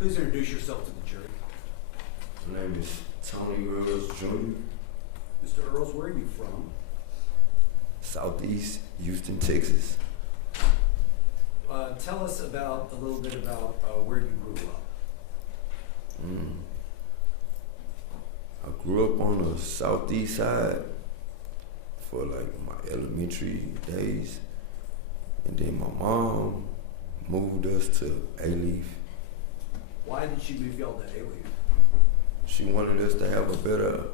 Please introduce yourself to the jury. My name is Tony Earls Jr. Mr. Earls, where are you from? Southeast Houston, Texas. Tell us a little bit about where you grew up. I grew up on the southeast side for like my elementary days, and then my mom moved us to A-Leaf. Why did she move y'all to A-Leaf? She wanted us to have a better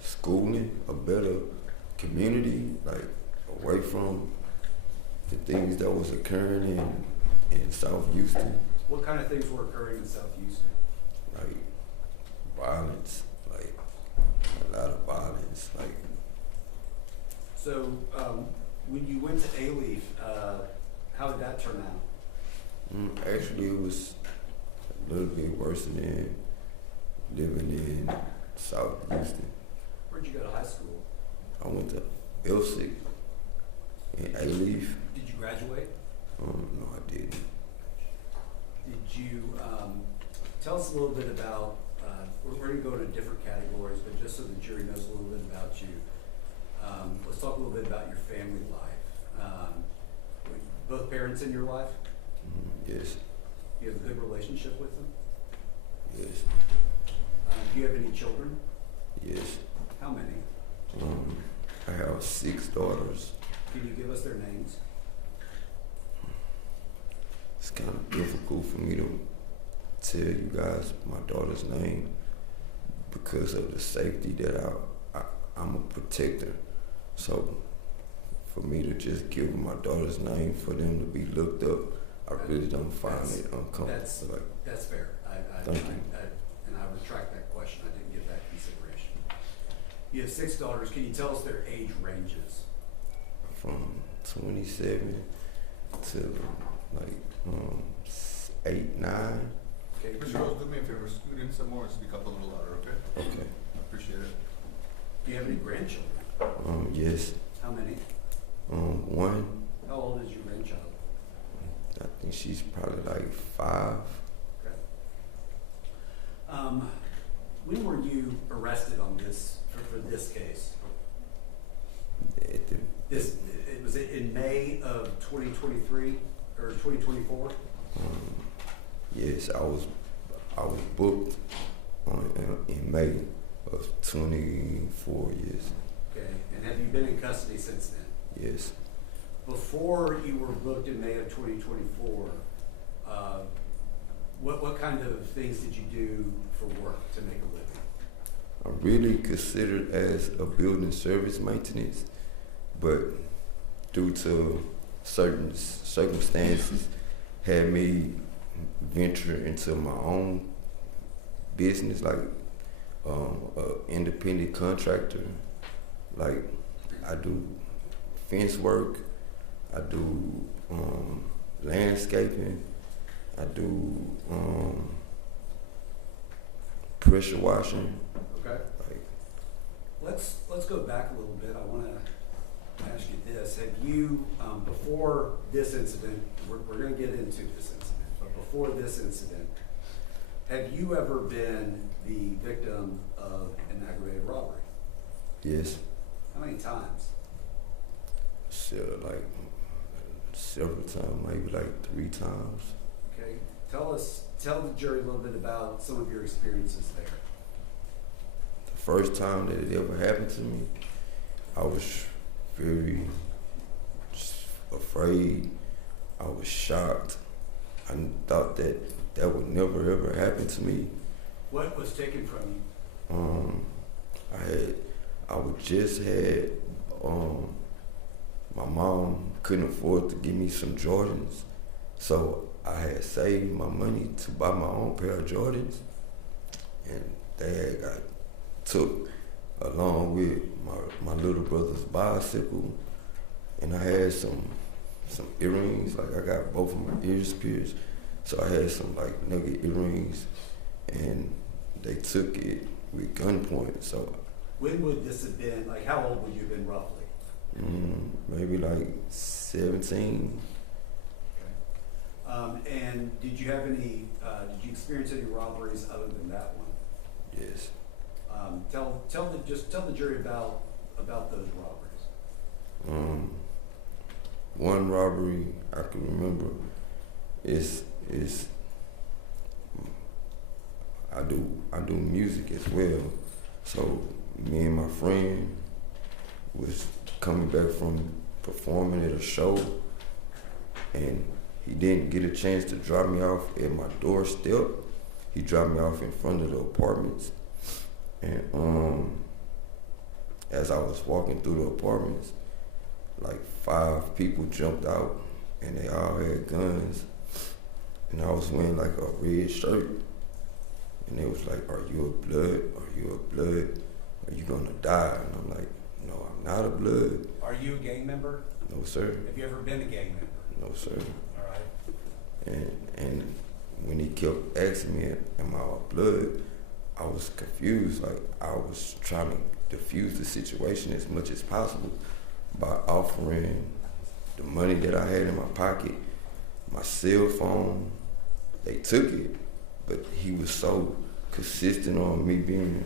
schooling, a better community, like away from the things that was occurring in South Houston. What kind of things were occurring in South Houston? Like violence, like a lot of violence, like. So when you went to A-Leaf, how did that turn out? Actually, it was a little bit worse than living in South Houston. Where'd you go to high school? I went to Elsick in A-Leaf. Did you graduate? No, I didn't. Did you tell us a little bit about, we're going to go into different categories, but just so the jury knows a little bit about you, let's talk a little bit about your family life. Were both parents in your life? Yes. You have a good relationship with them? Yes. Do you have any children? Yes. How many? I have 6 daughters. Can you give us their names? It's kind of difficult for me to tell you guys my daughter's name because of the safety that I'm a protector. So for me to just give my daughter's name for them to be looked up, I really don't find it uncomfortable. That's fair. Thank you. And I retract that question. I didn't give that consideration. You have 6 daughters. Can you tell us their age ranges? From 27 to like 8, 9. Okay. Mr. Rose, do me a favor, scoot in some more and speak up a little louder, okay? Okay. I appreciate it. Do you have any grandchildren? Yes. How many? 1. How old is your grandchild? I think she's probably like 5. Okay. When were you arrested on this for this case? Was it in May of 2023 or 2024? Yes, I was booked in May of 24 years. Okay. And have you been in custody since then? Yes. Before you were booked in May of 2024, what kind of things did you do for work to make a living? I'm really considered as a building service maintenance, but due to certain circumstances, had me venture into my own business, like an independent contractor. Like I do fence work, I do landscaping, I do pressure washing. Okay. Let's go back a little bit. I want to ask you this: have you, before this incident, we're going to get into this incident, but before this incident, have you ever been the victim of an aggravated robbery? Yes. How many times? Like several times, maybe like 3 times. Okay. Tell the jury a little bit about some of your experiences there. The first time that it ever happened to me, I was very afraid. I was shocked. I thought that would never ever happen to me. What was taken from you? My mom couldn't afford to give me some Jordans, so I had saved my money to buy my own pair of Jordans, and Dad got took along with my little brother's bicycle, and I had some earrings. Like I got both of my ears pierced, so I had some like nugget earrings, and they took it with gunpoint. So when would this have been? Like, how old would you have been roughly? Maybe like 17. Okay. And did you have any, did you experience any robberies other than that one? Yes. Just tell the jury about those robberies. One robbery I can remember is I do music as well. So me and my friend was coming back from performing at a show, and he didn't get a chance to drop me off at my doorstep. He dropped me off in front of the apartments. And as I was walking through the apartments, like 5 people jumped out, and they all had guns. And I was wearing like a red shirt. And they was like, "Are you a blood? Are you a blood? Are you gonna die?" And I'm like, "No, I'm not a blood." Are you a gang member? No, sir. Have you ever been a gang member? No, sir. All right. And when he kept asking me, "Am I a blood?" I was confused. Like, I was trying to diffuse the situation as much as possible by offering the money that I had in my pocket, my cell phone. They took it, but he was so consistent on me being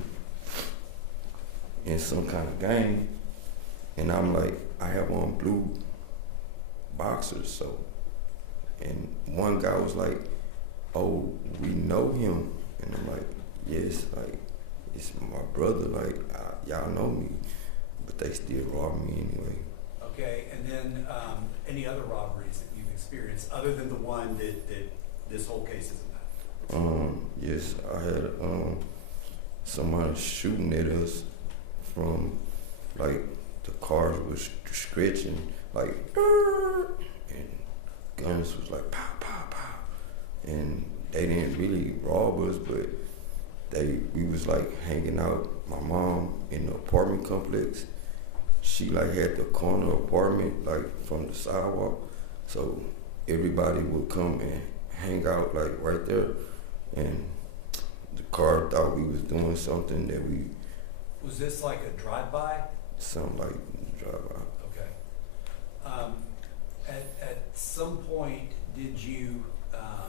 in some kind of gang. And I'm like, I have on blue boxers, so. And one guy was like, "Oh, we know him." And I'm like, "Yes, like, it's my brother, like, y'all know me." But they still robbed me anyway. Okay, and then any other robberies that you've experienced other than the one that this whole case is about? Yes, I had somebody shooting at us from, like, the cars was scratching, like, and guns was like pow, pow, pow. And they didn't really rob us, but we was like hanging out. My mom in the apartment complex, she like had the corner apartment like from the sidewalk, so everybody would come and hang out like right there. And the car thought we was doing something that we. Was this like a drive-by? Something like drive-by. Okay. At some point, did you? I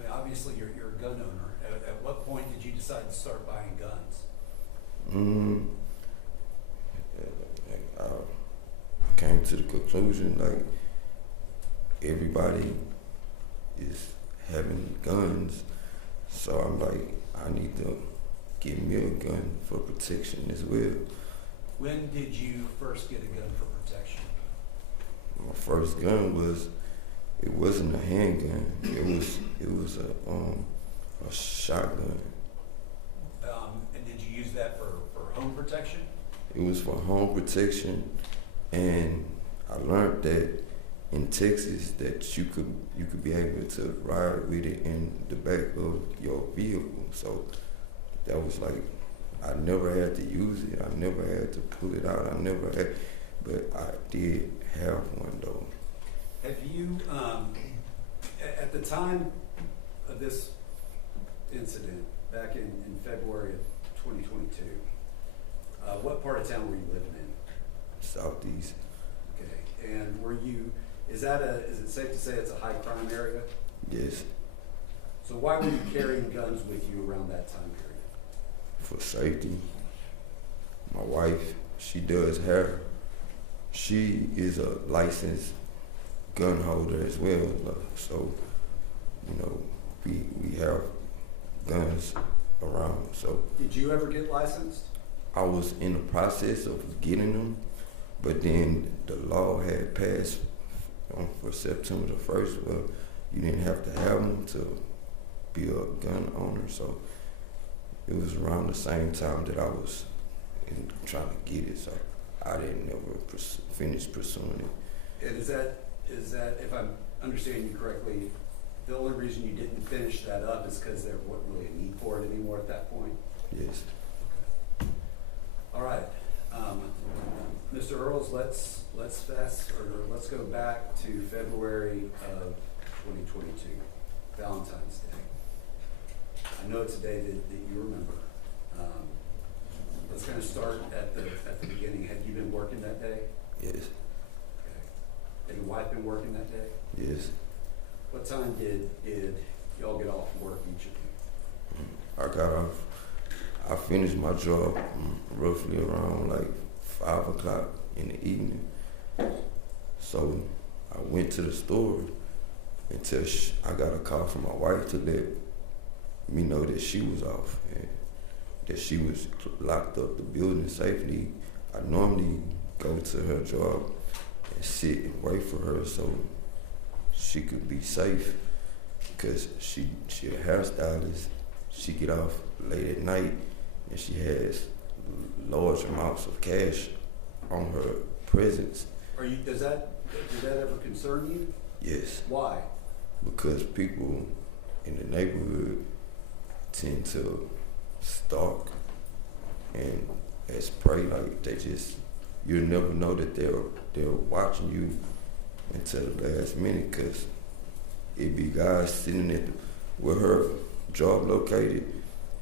mean, obviously, you're a gun owner. At what point did you decide to start buying guns? I came to the conclusion like everybody is having guns, so I'm like, I need to get me a gun for protection as well. When did you first get a gun for protection? My first gun it wasn't a handgun. It was a shotgun. And did you use that for home protection? It was for home protection, and I learned that in Texas that you could be able to ride with it in the back of your vehicle. So that was like, I never had to use it. I never had to pull it out. But I did have one though. Have you, at the time of this incident, back in February of 2022, what part of town were you living in? Southeast. Okay, and is it safe to say it's a high crime area? Yes. So why were you carrying guns with you around that time period? For safety. My wife, she is a licensed gun holder as well. So, we have guns around. So did you ever get licensed? I was in the process of getting them, but then the law had passed for September the 1st. Well, you didn't have to have them to be a gun owner. So it was around the same time that I was trying to get it. So I didn't ever finish pursuing it. And is that, if I'm understanding you correctly, the only reason you didn't finish that up is because there wasn't really a need for it anymore at that point? Yes. All right, Mr. Earls, let's go back to February of 2022, Valentine's Day. I know it's a day that you remember. Let's kind of start at the beginning. Had you been working that day? Yes. Okay. Had your wife been working that day? Yes. What time did y'all get off work each of you? I got off. I finished my job roughly around like 5 o'clock in the evening. So I went to the store until I got a call from my wife to let me know that she was off and that she was locked up the building safely. I normally go to her job and sit and wait for her so she could be safe because she a hairstylist. She get off late at night and she has large amounts of cash on her presence. Does that ever concern you? Yes. Why? Because people in the neighborhood tend to stalk and as prey, like you'll never know that they're watching you until the last minute, because it be guys sitting at where her job located.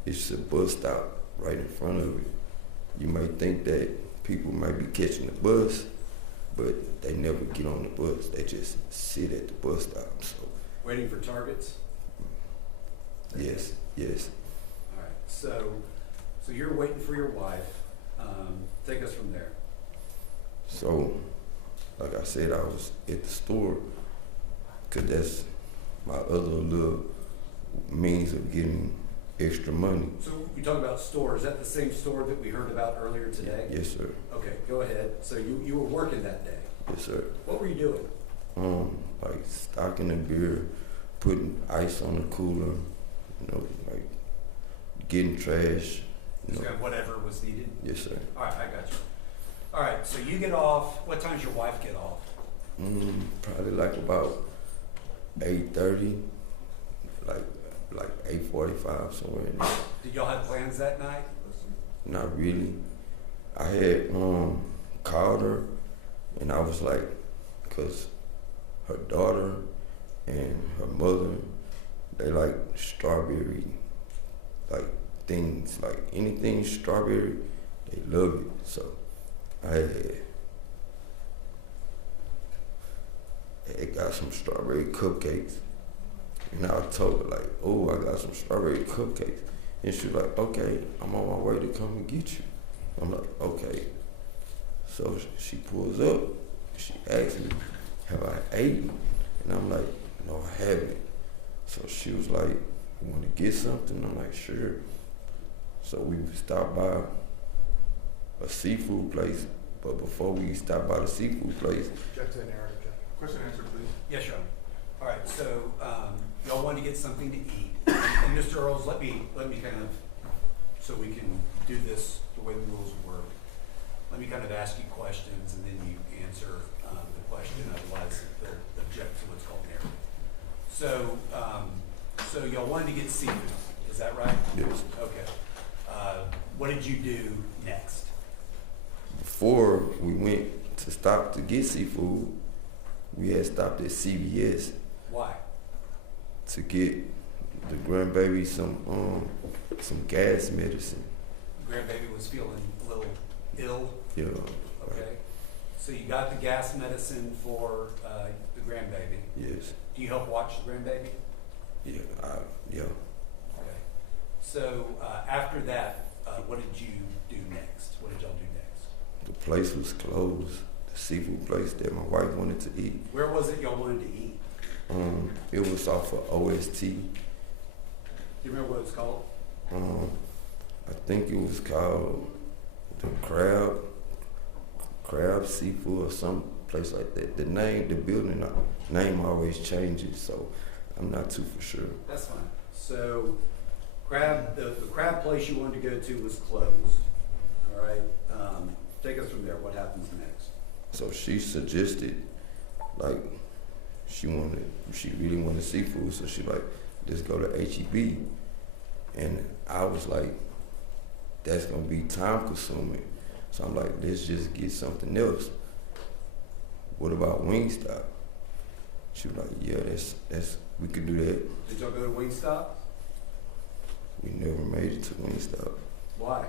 It's a bus stop right in front of it. You might think that people might be catching the bus, but they never get on the bus. They just sit at the bus stop. So Waiting for targets? yes. All right, so you're waiting for your wife. Take us from there. So, like I said, I was at the store because that's my other little means of getting extra money. So you talk about store. Is that the same store that we heard about earlier today? Yes, sir. Okay, go ahead. So you were working that day. Yes, sir. What were you doing? Like stocking the beer, putting ice on the cooler, like getting trash. Just got whatever was needed? Yes, sir. All right, I got you. All right, so you get off. What time's your wife get off? Probably like about 8:30, like 8:45, somewhere in there. Did y'all have plans that night? Not really. I had called her, and I was like, because her daughter and her mother, they like strawberry, like things, like anything strawberry, they love it. So I had got some strawberry cupcakes, and I told her like, oh, I got some strawberry cupcakes. And she was like, okay, I'm on my way to come and get you. I'm like, okay. So she pulls up, she asks me, have I eaten? And I'm like, no, I haven't. So she was like, you want to get something? I'm like, sure. So we stopped by a seafood place, but before we stopped by the seafood place. Object to the narrative, Jeff. Question answer, please. Yes, Sean. All right, so y'all wanted to get something to eat. And Mr. Earls, let me kind of, so we can do this the way the rules work, let me kind of ask you questions and then you answer the question, otherwise they'll object to what's called narrative. So y'all wanted to get seafood, is that right? Yes. Okay. What did you do next? Before we went to stop to get seafood, we had stopped at CVS. Why? To get the grandbaby some gas medicine. Grandbaby was feeling a little ill. Yeah. Okay. So you got the gas medicine for the grandbaby. Yes. Do you help watch the grandbaby? Yeah. Yeah. Okay. So after that, what did you do next? What did y'all do next? The place was closed. The seafood place that my wife wanted to eat. Where was it y'all wanted to eat? It was off of OST. Do you remember what it was called? I think it was called the Crab Seafood or some place like that. The building name always changes, so I'm not too for sure. That's fine. So the crab place you wanted to go to was closed. All right. Take us from there. What happens next? So she suggested, like, she really wanted seafood, so she like, let's go to HEB. And I was like, that's gonna be time consuming. So I'm like, let's just get something else. What about Wingstop? She was like, yeah, that's we could do that. Did y'all go to Wingstop? We never made it to Wingstop. Why?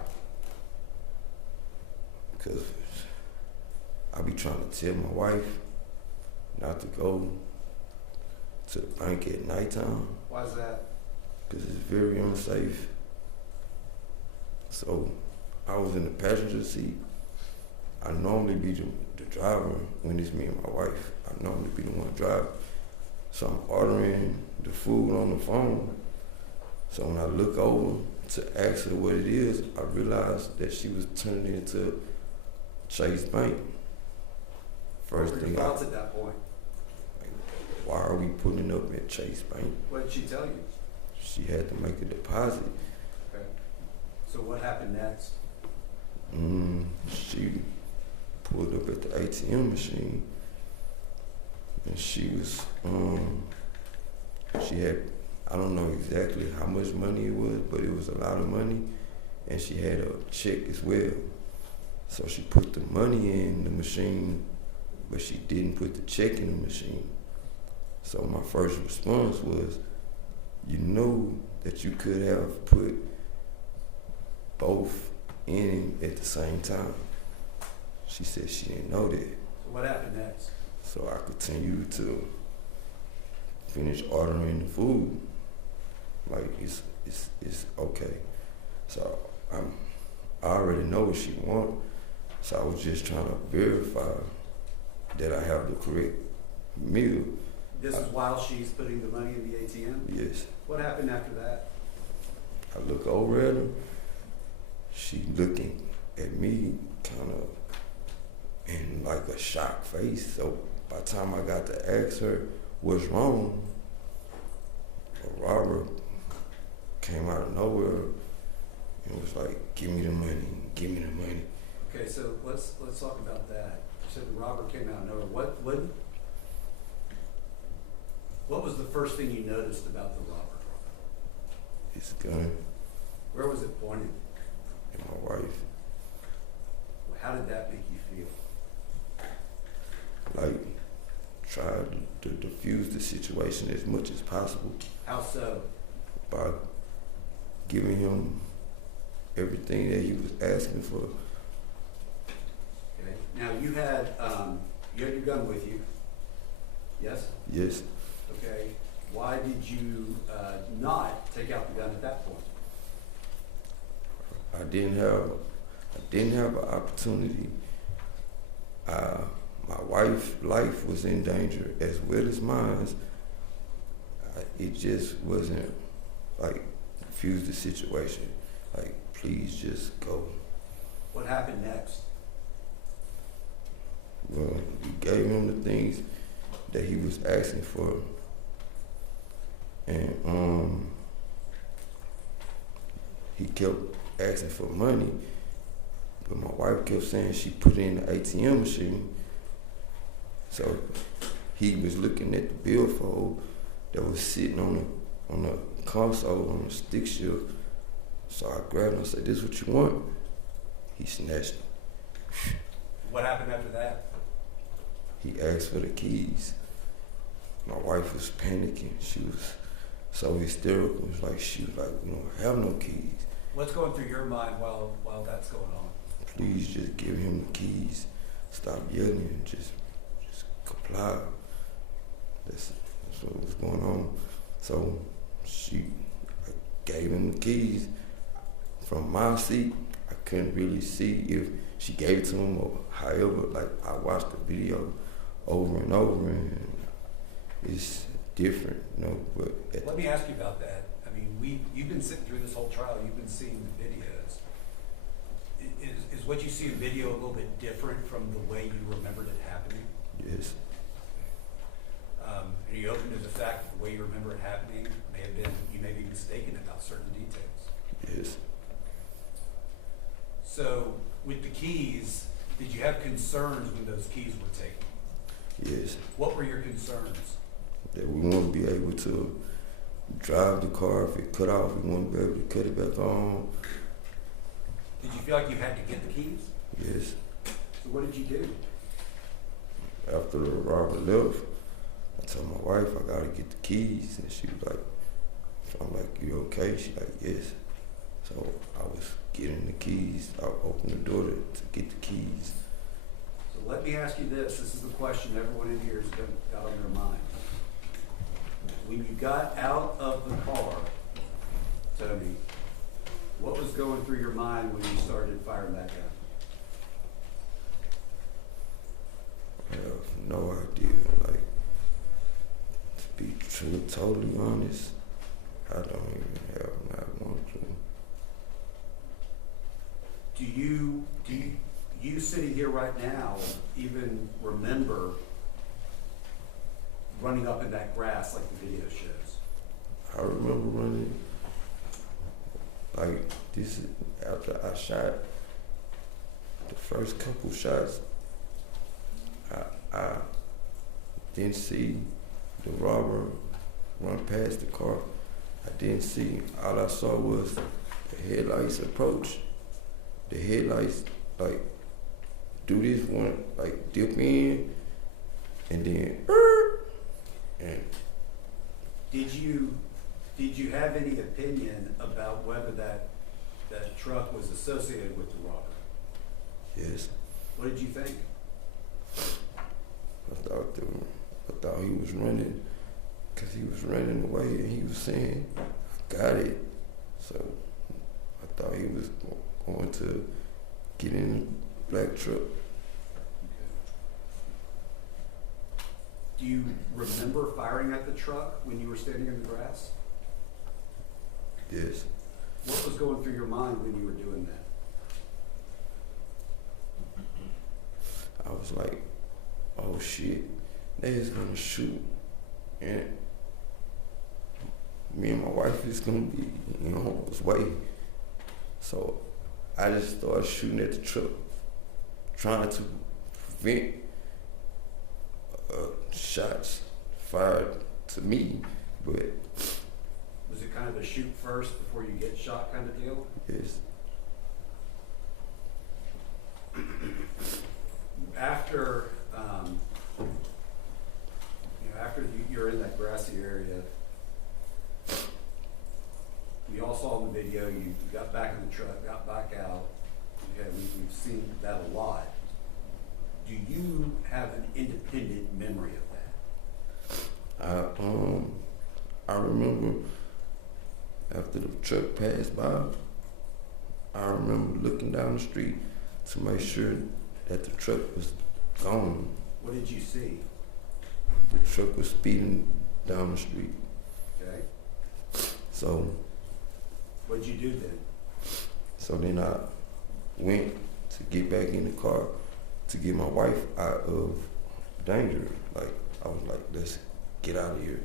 Because I be trying to tell my wife not to go, to the bank at nighttime Why is that? because it's very unsafe. So I was in the passenger seat. I normally be the driver when it's me and my wife. I normally be the one driving. So I'm ordering the food on the phone. So when I look over to ask her what it is, I realized that she was turning into Chase Bank. First What were thing your thoughts at that point? why are we putting up at Chase Bank? What did she tell you? She had to make a deposit. Okay. So what happened next? She pulled up at the ATM machine and she was, she had, I don't know exactly how much money it was, but it was a lot of money, and she had a check as well. So she put the money in the machine, but she didn't put the check in the machine. So my first response was, you know that you could have put both in at the same time. She said she didn't know that. So what happened next? So I continued to finish ordering the food. Like it's okay. So I already know what she wants. So I was just trying to verify that I have the correct meal. This is while she's putting the money in the ATM? Yes. What happened after that? I look over at her. She looking at me kind of in like a shocked face. So by the time I got to ask her what's wrong, a robber came out of nowhere and was like, give me the money, give me the money. Okay, so let's talk about that. You said the robber came out of nowhere. What was the first thing you noticed about the robber? His gun Where was it pointed? and my wife, How did that make you feel? like, tried to diffuse the situation as much as possible How so? by giving him everything that he was asking for. Okay. Now you had your gun with you. Yes? Yes, Okay. Why did you not take out the gun at that point? I didn't have an opportunity. My wife's life was in danger as well as mine. It just wasn't like diffuse the situation. Like, please just go. What happened next? Well, we gave him the things that he was asking for, and he kept asking for money, but my wife kept saying she put it in the ATM machine. So he was looking at the billfold that was sitting on the console on the stick shift. So I grabbed him and said, "This what you want?" He snatched it. What happened after that? He asked for the keys. My wife was panicking. She was so hysterical. It was like she was like, "We don't have no keys. What's going through your mind while that's going on? Please just give him the keys. Stop yelling and just comply." That's what was going on. So I gave him the keys. From my seat, I couldn't really see if she gave it to him or however. Like, I watched the video over and over, and it's different, you know. But Let me ask you about that. I mean, you've been sitting through this whole trial. You've been seeing the videos. Is what you see in video a little bit different from the way you remembered it happening? yes, Are you open to the fact that the way you remember it happening you may be mistaken about certain details? yes, So, with the keys, did you have concerns when those keys were taken? yes. What were your concerns? That we want to be able to drive the car. If it cut off, we want to be able to cut it back on. Did you feel like you had to get the keys? Yes. So what did you do? After the robber left, I told my wife I gotta get the keys, and she was like, I'm like, "You okay?" She like, "Yes." So I was getting the keys. I opened the door to get the keys. So let me ask you this. This is the question everyone in here has got on their mind. when you got out of the car, Tony, what was going through your mind when you started firing that gun? I have no idea. Like, to be totally honest, I don't even have not one clue. Do you sitting here right now even remember running up in that grass like the video shows? I remember running, like, this is after I shot the first couple shots. I didn't see the robber run past the car. I didn't see, all I saw was the headlights approach. The headlights, like, do this one, like, dip in, and then, and Did you have any opinion about whether that truck was associated with the robber? yes, What did you think? I thought he was running, cause he was running away and he was saying, I got it. So I thought he was going to get in the black truck. Do you remember firing at the truck when you were standing in the grass? Yes, What was going through your mind when you were doing that? I was like, oh shit, they is gonna shoot, and me and my wife is gonna be, on his way. So I just started shooting at the truck, trying to prevent shots fired to me, but Was it kind of a shoot first before you get shot kind of deal? yes, After, after you're in that grassy area, we all saw in the video, you got back in the truck, got back out. Okay, we've seen that a lot. Do you have an independent memory of that? I remember after the truck passed by, I remember looking down the street to make sure that the truck was gone. What did you see? The truck was speeding down the street. Okay, So what did you do then? then I went to get back in the car to get my wife out of danger. Like, I was like, let's get out of here.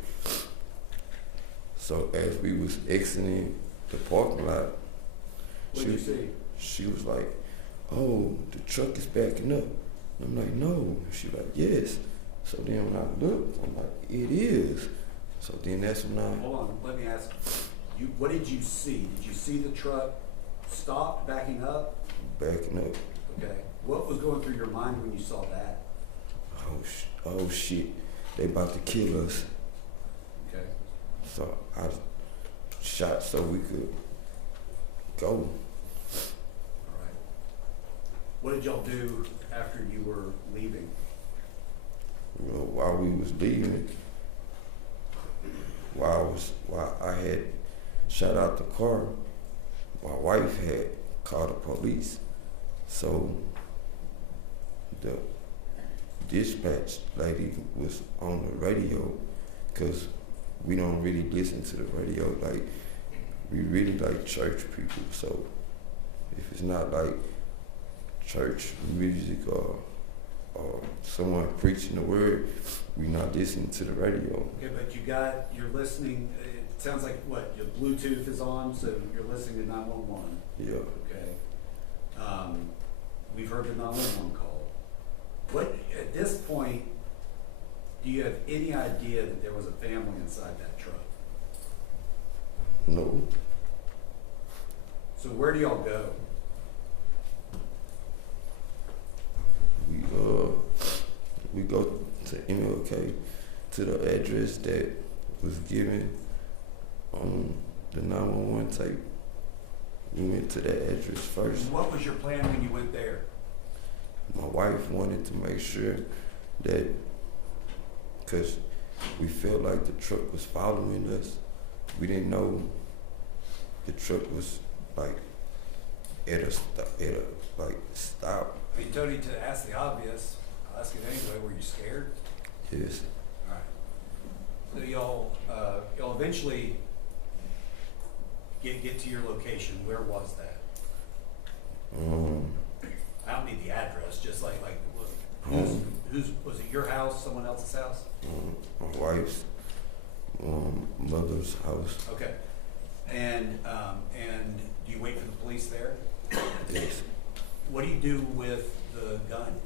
So as we was exiting the parking lot, What did you see? she was like, oh, the truck is backing up. And I'm like, no. She like, yes. So then when I looked, I'm like, it is. So then that's when I, Hold on, let me ask you, what did you see? Did you see the truck stop, backing up? backing up. Okay, what was going through your mind when you saw that? Oh shit, they about to kill us. Okay, So I shot so we could go. all right. What did y'all do after you were leaving? While we was leaving, while I had shot out the car, my wife had called the police. So the dispatch lady was on the radio, because we don't really listen to the radio. Like, we really like church people. So if it's not like church music or someone preaching the word, we not listening to the radio. Okay, but you're listening, it sounds like what, your Bluetooth is on, so you're listening to 911. Yeah. Okay. We've heard the 911 call. What, at this point, do you have any idea that there was a family inside that truck? No. So where do y'all go? We go to MLK, to the address that was given on the 911 tape. We went to that address first. What was your plan when you went there? My wife wanted to make sure that, because we felt like the truck was following us. We didn't know the truck was like at a stop. I mean, Tony, to ask the obvious, I'll ask it anyway, were you scared? Yes. All right. So y'all eventually get to your location. Where was that? I don't need the address, just like who's was it your house, someone else's house? My wife's mother's house. Okay. And do you wait for the police there? Yes. What do you do with the gun?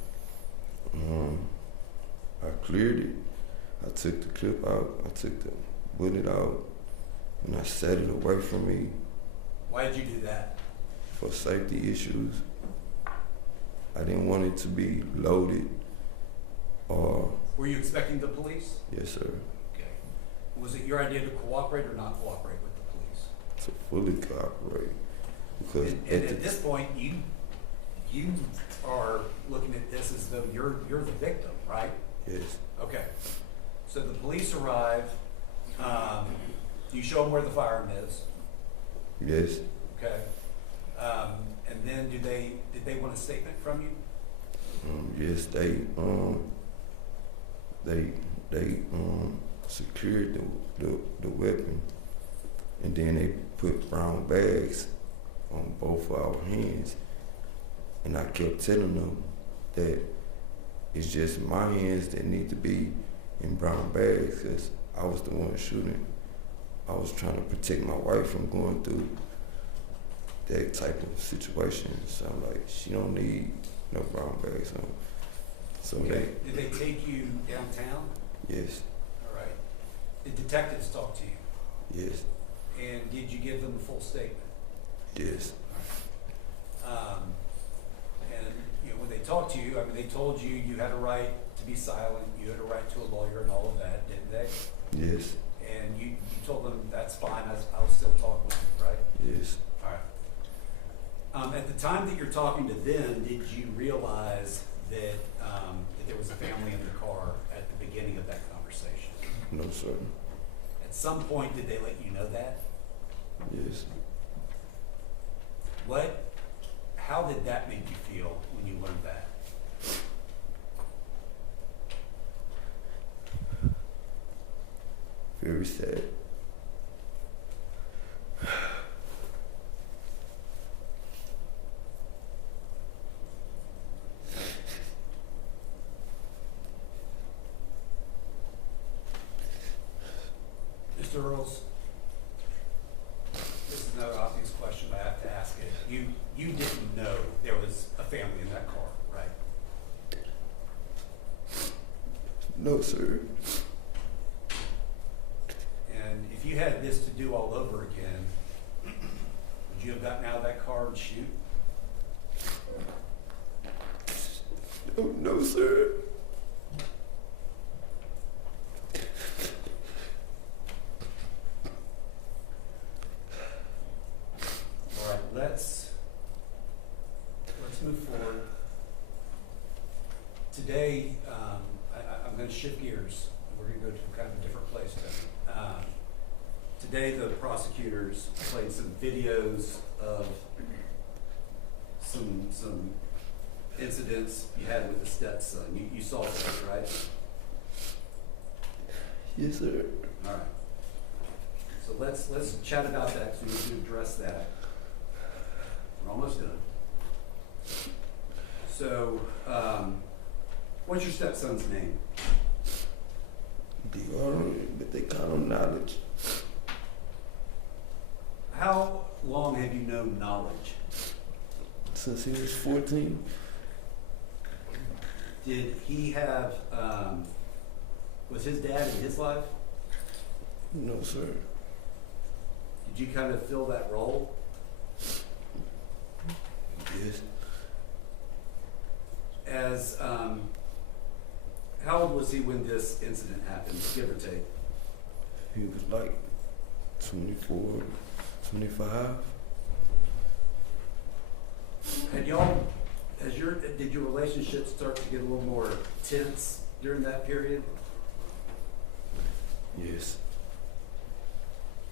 I cleared it. I took the clip out. I took the bullet out, and I set it away from me. Why did you do that? For safety issues. I didn't want it to be loaded or... Were you expecting the police? Yes, sir. Okay. Was it your idea to cooperate or not cooperate with the police? To fully cooperate. Because and at this point, you are looking at this as though you're the victim, right? Yes. Okay. So the police arrive. You show them where the firearm is. Yes. Okay. And then did they want a statement from you? Yes, they secured the weapon, and then they put brown bags on both our hands, and I kept telling them that it's just my hands that need to be in brown bags because I was the one shooting. I was trying to protect my wife from going through that type of situation. So I'm like, she don't need no brown bags on. So Okay. Did they take you downtown? Yes. All right. Did detectives talk to you? Yes. And did you give them a full statement? Yes. All right. And you know, when they talked to you, I mean, they told you you had a right to be silent, you had a right to a lawyer and all of that, didn't they? Yes. And you told them that's fine, I'll still talk with you, right? Yes. All right. At the time that you're talking to them, did you realize that there was a family in the car at the beginning of that conversation? No, sir. At some point, did they let you know that? Yes. How did that make you feel when you learned that? Very sad. Mr. Earls, this is another obvious question, but I have to ask it. You didn't know there was a family in that car, right? No, sir. And if you had this to do all over again, would you have gotten out of that car and shoot? Oh, no, sir. All right, let's move forward. Today, I'm going to shift gears. We're going to go to kind of a different place today. Today, the prosecutors played some videos of some incidents you had with the stepson. You saw those, right? Yes, sir. All right. So let's chat about that so we can address that. We're almost done. So, what's your stepson's name? But they call him Knowledge. How long have you known Knowledge? Since he was 14. Did he have, was his dad in his life? No, sir. Did you kind of fill that role? Yes. As, how old was he when this incident happened, give or take? He was like 24, 25. Did your relationship start to get a little more tense during that period? Yes.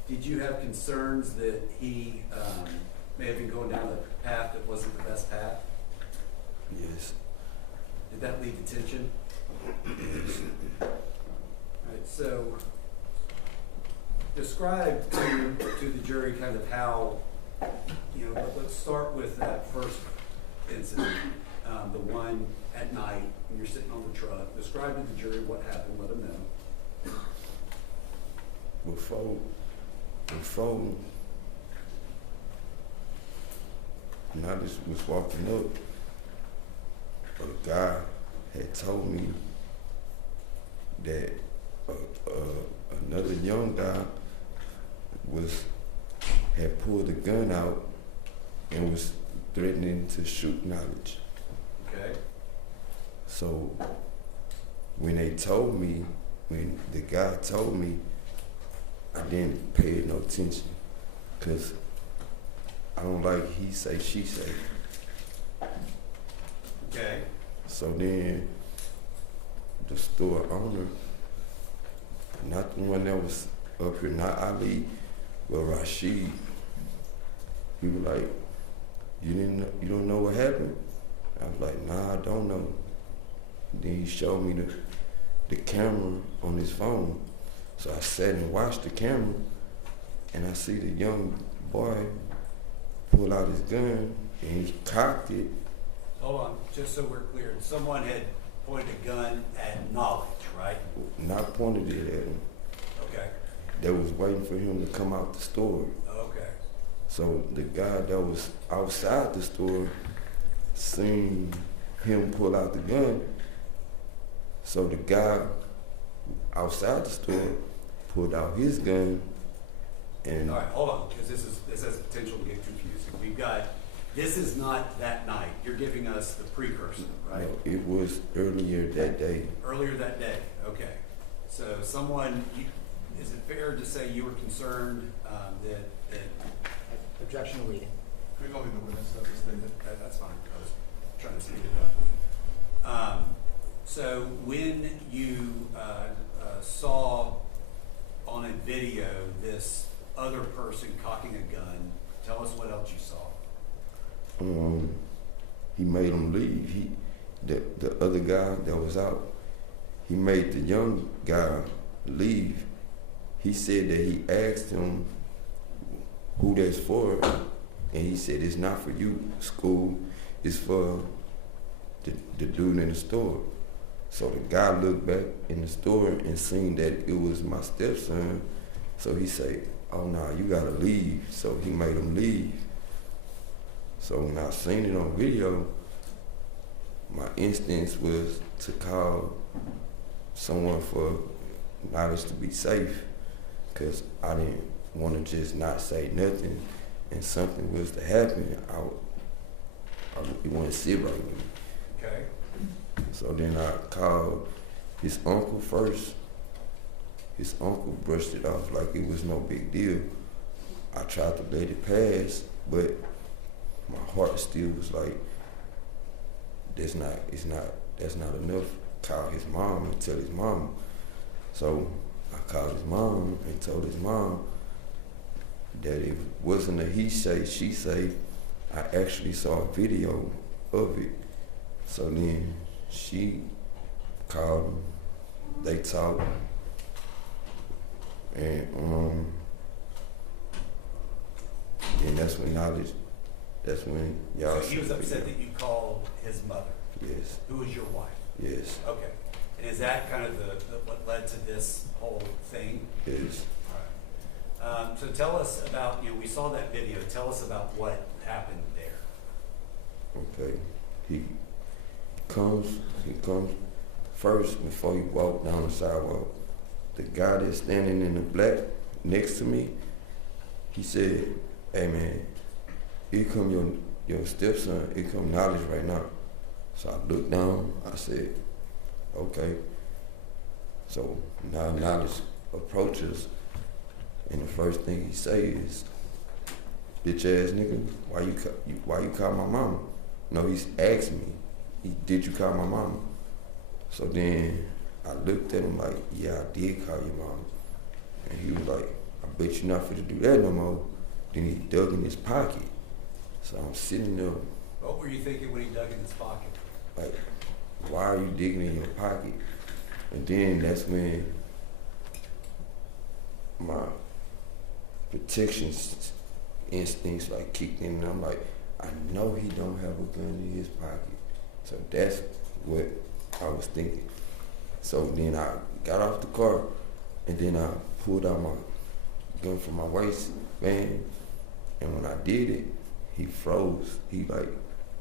Did you have concerns that he may have been going down a path that wasn't the best path? Yes. Did that lead to tension? Yes. All right, so describe to the jury kind of how, let's start with that first incident, the one at night when you're sitting on the truck. Describe to the jury what happened, let them know. Before when I just was walking up, a guy had told me that another young guy had pulled a gun out and was threatening to shoot Knowledge. Okay. So when the guy told me, I didn't pay no attention, because I don't like he say, she say. Okay. So then the store owner, not the one that was up here, not Ali, but Rashid, he was like, you don't know what happened? I was like, nah, I don't know. Then he showed me the camera on his phone. So I sat and watched the camera, and I see the young boy pull out his gun, and he cocked it. Hold on, just so we're clear. Someone had pointed a gun at Knowledge, right? Not pointed it at him. Okay. They was waiting for him to come out the store. Okay. So the guy that was outside the store seen him pull out the gun. So the guy outside the store pulled out his gun, and All right, hold on, because this has potential to get confusing. This is not that night. You're giving us the precursor, right? no, it was earlier that day. Earlier that day, okay. So is it fair to say you were concerned that Objection to leading. We're going to be the witness of this thing. that's fine, I was trying to speed it up. So when you saw on a video this other person cocking a gun, tell us what else you saw. He made him leave. The other guy that was out, he made the young guy leave. He said that he asked him who that's for, and he said, it's not for you, school, it's for the dude in the store. So the guy looked back in the store and seen that it was my stepson. So he said, oh nah, you gotta leave. So he made him leave. So when I seen it on video, my instinct was to call someone for Knowledge to be safe, because I didn't want to just not say nothing, and something was to happen, I really want to sit right with me. Okay. So then I called his uncle first. His uncle brushed it off like it was no big deal. I tried to let it pass, but my heart still was like, that's not enough. Call his mom and tell his mom. So I called his mom and told his mom that it wasn't a he say, she say. I actually saw a video of it. So then she called him, they talked, and that's when y'all. So he was upset that you called his mother, Yes, who was your wife. yes, Okay. And is that kind of what led to this whole thing? yes. All right. So tell us about, we saw that video. Tell us about what happened there. Okay. He comes first before he walked down the sidewalk. The guy that's standing in the black next to me, he said, hey man, here come your stepson, here come Knowledge right now. So I looked down, I said, okay. So now Knowledge approaches, and the first thing he say is, bitch ass nigga, why you call my mama? No, he's asked me, did you call my mama? So then I looked at him like, yeah, I did call your mama. And he was like, I bet you're not fit to do that no more. Then he dug in his pocket. So I'm sitting there What were you thinking when he dug in his pocket? like, why are you digging in your pocket? And then that's when my protection instincts like kicked in, and I'm like, I know he don't have a gun in his pocket. So that's what I was thinking. So then I got off the car, and then I pulled out my gun from my waistband, and when I did it, he froze. He like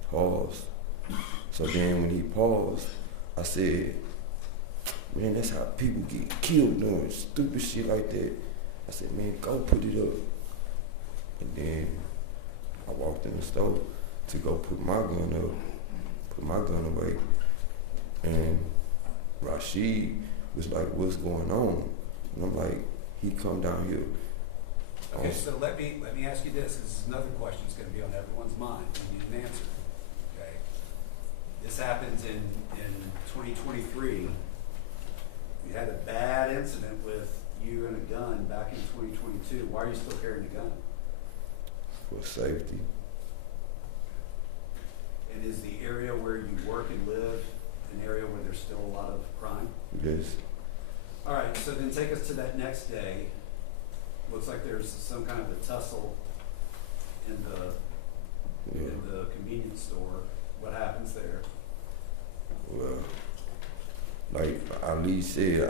paused. So then when he paused, I said, man, that's how people get killed doing stupid shit like that. I said, man, go put it up. And then I walked in the store to go put my gun up, put my gun away. And Rashid was like, what's going on? And I'm like, he come down here. Okay, so let me ask you this. This is another question that's going to be on everyone's mind. You need an answer. Okay. This happens in 2023. You had a bad incident with you and a gun back in 2022. Why are you still carrying a gun? For safety. And is the area where you work and live an area where there's still a lot of crime? Yes. All right, so then take us to that next day. Looks like there's some kind of a tussle in the convenience store. What happens there? Well, like Ali said,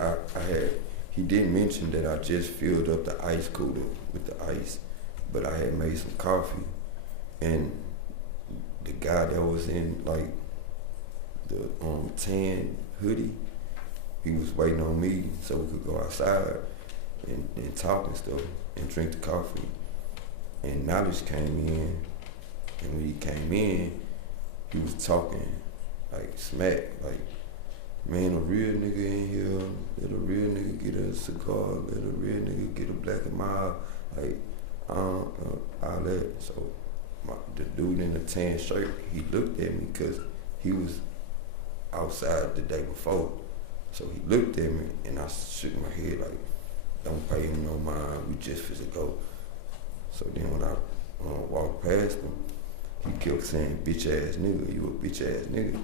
he didn't mention that I just filled up the ice cooler with the ice, but I had made some coffee, and the guy that was in like the tan hoodie, he was waiting on me so we could go outside and talk and stuff and drink the coffee. And Knowledge came in, and when he came in, he was talking like smack, like, man, a real nigga in here, let a real nigga get a cigar, let a real nigga get a black and mild, like, all that. So the dude in the tan shirt, he looked at me because he was outside the day before. So he looked at me, and I shook my head like, don't pay him no mind, we just finna go. So then when I walked past him, he kept saying, bitch ass nigga, you a bitch ass nigga.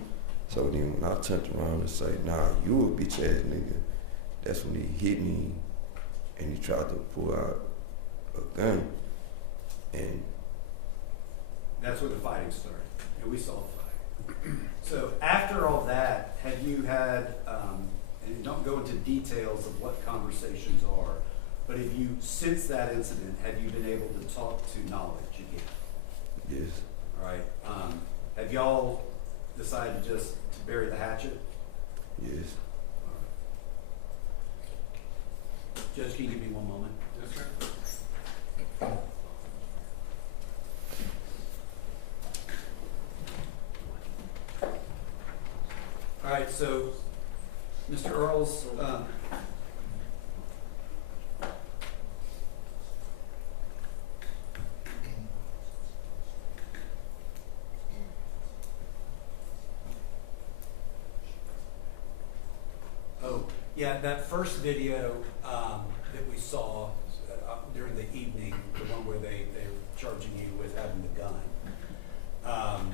So then when I turned around and said, nah, you a bitch ass nigga, that's when he hit me and he tried to pull out a gun. And That's where the fighting started, and we saw the fight. So after all that, have you had, and don't go into details of what conversations are, but have you, since that incident, have you been able to talk to Knowledge again? yes, All right. Have y'all decided just to bury the hatchet? yes. Judge, can you give me one moment? Yes, sir. All right, so Mr. Earls, yeah, that first video that we saw during the evening, the one where they were charging you with having the gun.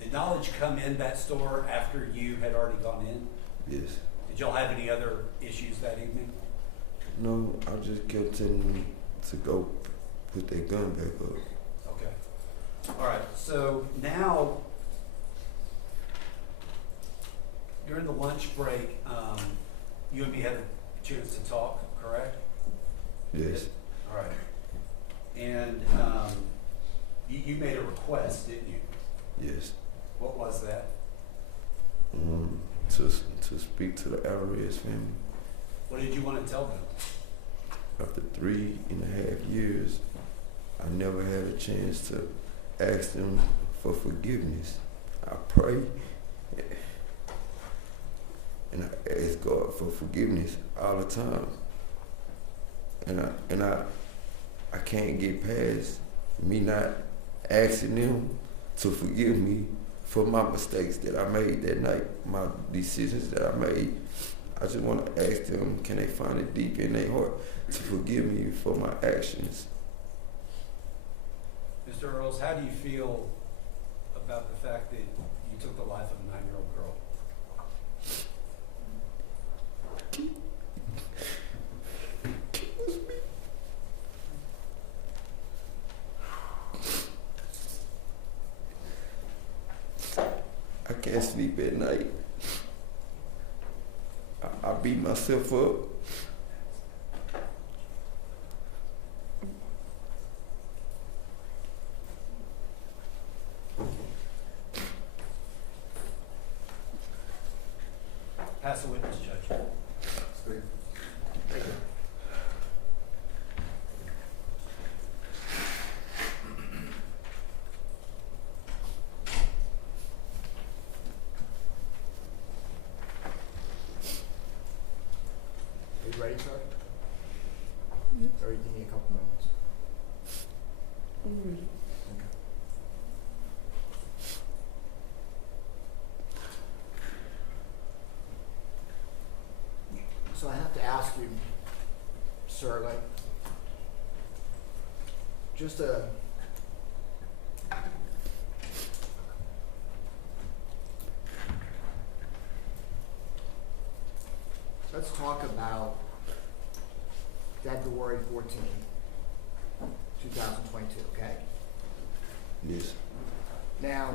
Did Knowledge come in that store after you had already gone in? Yes. Did y'all have any other issues that evening? No, I just kept telling them to go put their gun back up. Okay. All right. So now, during the lunch break, you and me had a chance to talk, correct? Yes, All right. And you made a request, didn't you? yes. What was that? To speak to the Alvarez family. What did you want to tell them? After 3.5 years, I never had a chance to ask them for forgiveness. I pray and I ask God for forgiveness all the time. And I can't get past me not asking them to forgive me for my mistakes that I made that night, my decisions that I made. I just want to ask them, can they find it deep in their heart to forgive me for my actions? Mr. Earls, how do you feel about the fact that you took the life of a 9-year-old girl? I can't sleep at night. I beat myself up. Pass the witness, Judge. Thank you. Are you ready, sir? Or you need a couple moments? Okay. So I have to ask you, sir, like, just a let's talk about February 14, 2022, okay? Yes. Now,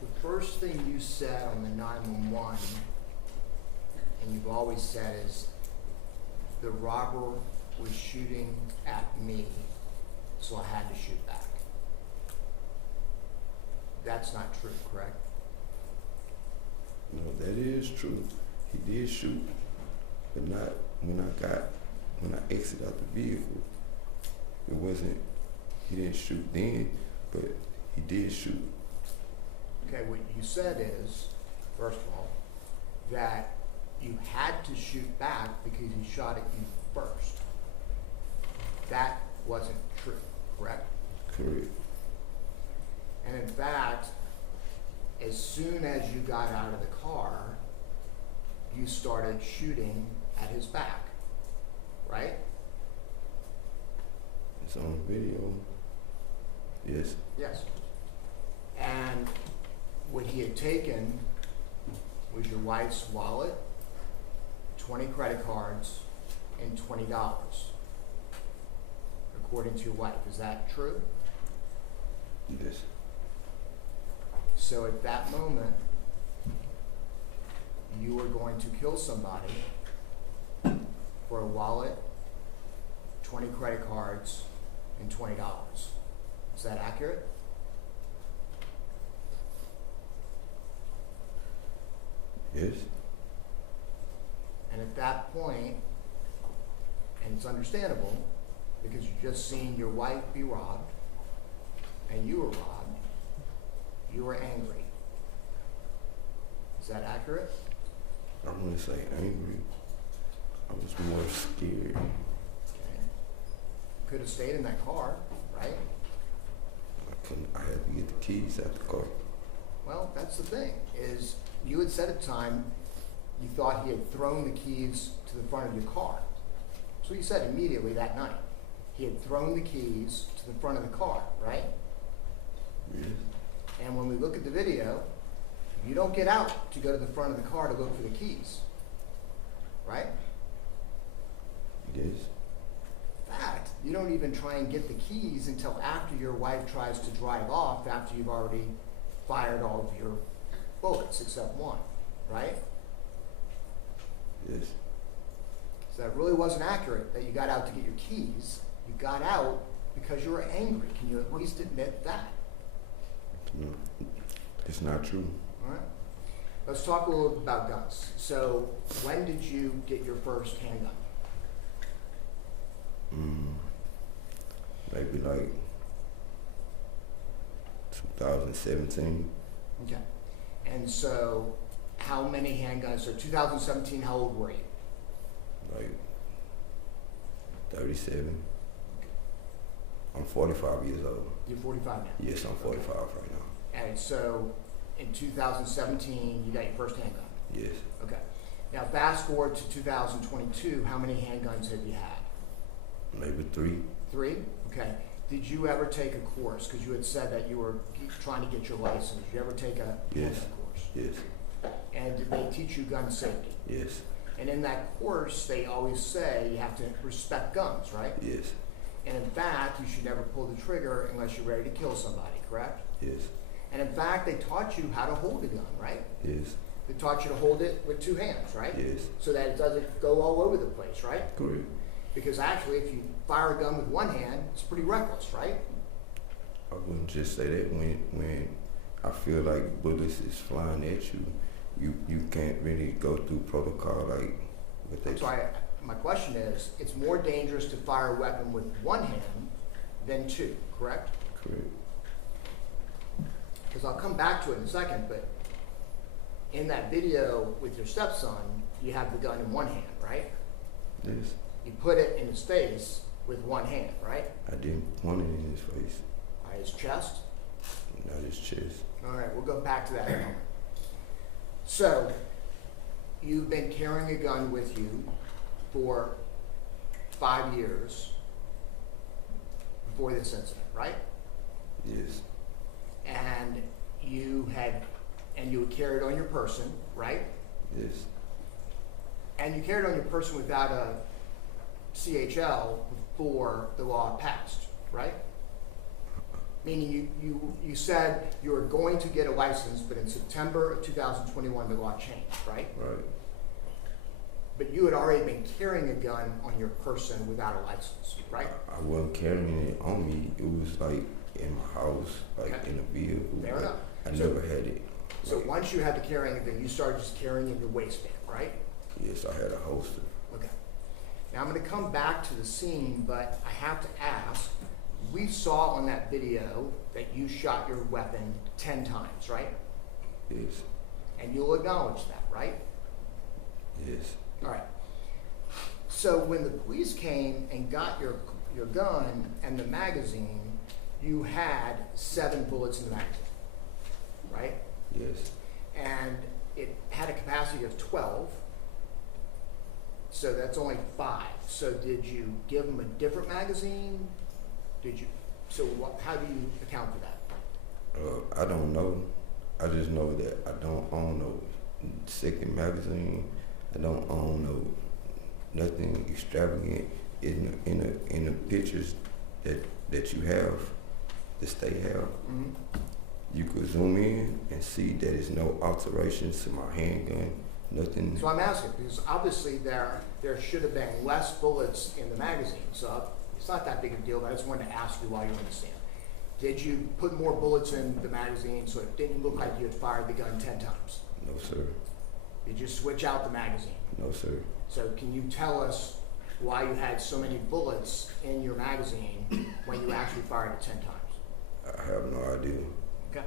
the first thing you said on the 911, and you've always said, is the robber was shooting at me, so I had to shoot back. That's not true, correct? No, that is true. He did shoot, but not when I exited out the vehicle. It wasn't, he didn't shoot then, but he did shoot. Okay, what you said is, first of all, that you had to shoot back because he shot at you first. That wasn't true, correct? Correct. And in fact, as soon as you got out of the car, you started shooting at his back, right? It's on video. Yes. Yes. And what he had taken was your wife's wallet, 20 credit cards, and $20, according to your wife. Is that true? Yes. So at that moment, you were going to kill somebody for a wallet, 20 credit cards, and $20. Is that accurate? Yes. And at that point, and it's understandable, because you just seen your wife be robbed, and you were robbed, you were angry. Is that accurate? I wouldn't say angry. I was more scared. Okay. Could have stayed in that car, right? I had to get the keys out the car. Well, that's the thing, is you had said at the time you thought he had thrown the keys to the front of your car. So you said immediately that night. He had thrown the keys to the front of the car, right? Yes. And when we look at the video, you don't get out to go to the front of the car to look for the keys, right? Yes. In fact, you don't even try and get the keys until after your wife tries to drive off, after you've already fired all of your bullets except one, right? Yes. So that really wasn't accurate that you got out to get your keys. You got out because you were angry. Can you at least admit that? No, it's not true. All right. Let's talk a little bit about guns. So when did you get your first handgun? Maybe like 2017. Okay. And so how many handguns? So 2017, how old were you? Like 37. I'm 45 years old. You're 45 now. Yes, I'm 45 right now. And so in 2017, you got your first handgun. Yes. Okay. Now fast forward to 2022, how many handguns have you had? Maybe 3. 3? Okay. Did you ever take a course? Because you had said that you were trying to get your license. Did you ever take a Yes. handgun course? Yes. And did they teach you gun safety? Yes. And in that course, they always say you have to respect guns, right? Yes. And in fact, you should never pull the trigger unless you're ready to kill somebody, correct? Yes. And in fact, they taught you how to hold a gun, right? Yes. They taught you to hold it with 2 hands, right? Yes. So that it doesn't go all over the place, right? Correct. Because actually, if you fire a gun with 1 hand, it's pretty reckless, right? I wouldn't just say that when I feel like bullets is flying at you, you can't really go through protocol like what they. So my question is, it's more dangerous to fire a weapon with 1 hand than 2, correct? Correct. Because I'll come back to it in a second, but in that video with your stepson, you have the gun in 1 hand, right? Yes. You put it in his face with 1 hand, right? I didn't point it in his face, By his chest. not his chest. All right, we'll go back to that in a moment. So, you've been carrying a gun with you for 5 years before this incident, right? Yes. And you would carry it on your person, right? Yes. And you carried on your person without a CHL before the law passed, right? Meaning you said you were going to get a license, but in September of 2021 the law changed, right? Right. But you had already been carrying a gun on your person without a license, right? I wasn't carrying it on me. It was like in my house, like Okay. in a vehicle. Fair enough. I So- never had it. So Like, once you had the carrying, then you started just carrying in your waistband, right? yes, I had a holster. Okay. Now I'm going to come back to the scene, but I have to ask, we saw on that video that you shot your weapon 10 times, right? Yes. And you'll acknowledge that, right? Yes. All right. So when the police came and got your gun and the magazine, you had 7 bullets in the magazine, right? Yes. And it had a capacity of 12, so that's only 5. So did you give them a different magazine? Did you? So how do you account for that? I don't know. I just know that I don't own no second magazine. I don't own nothing extravagant in the pictures that you have, that they have. Mm-hmm. You could zoom in and see that there's no alterations to my handgun, nothing. So I'm asking because obviously there should have been less bullets in the magazine. So it's not that big a deal, but I just wanted to ask you while you understand. Did you put more bullets in the magazine so it didn't look like you had fired the gun 10 times? No, sir. Did you switch out the magazine? No, sir. So can you tell us why you had so many bullets in your magazine when you actually fired it 10 times? I have no idea. Okay.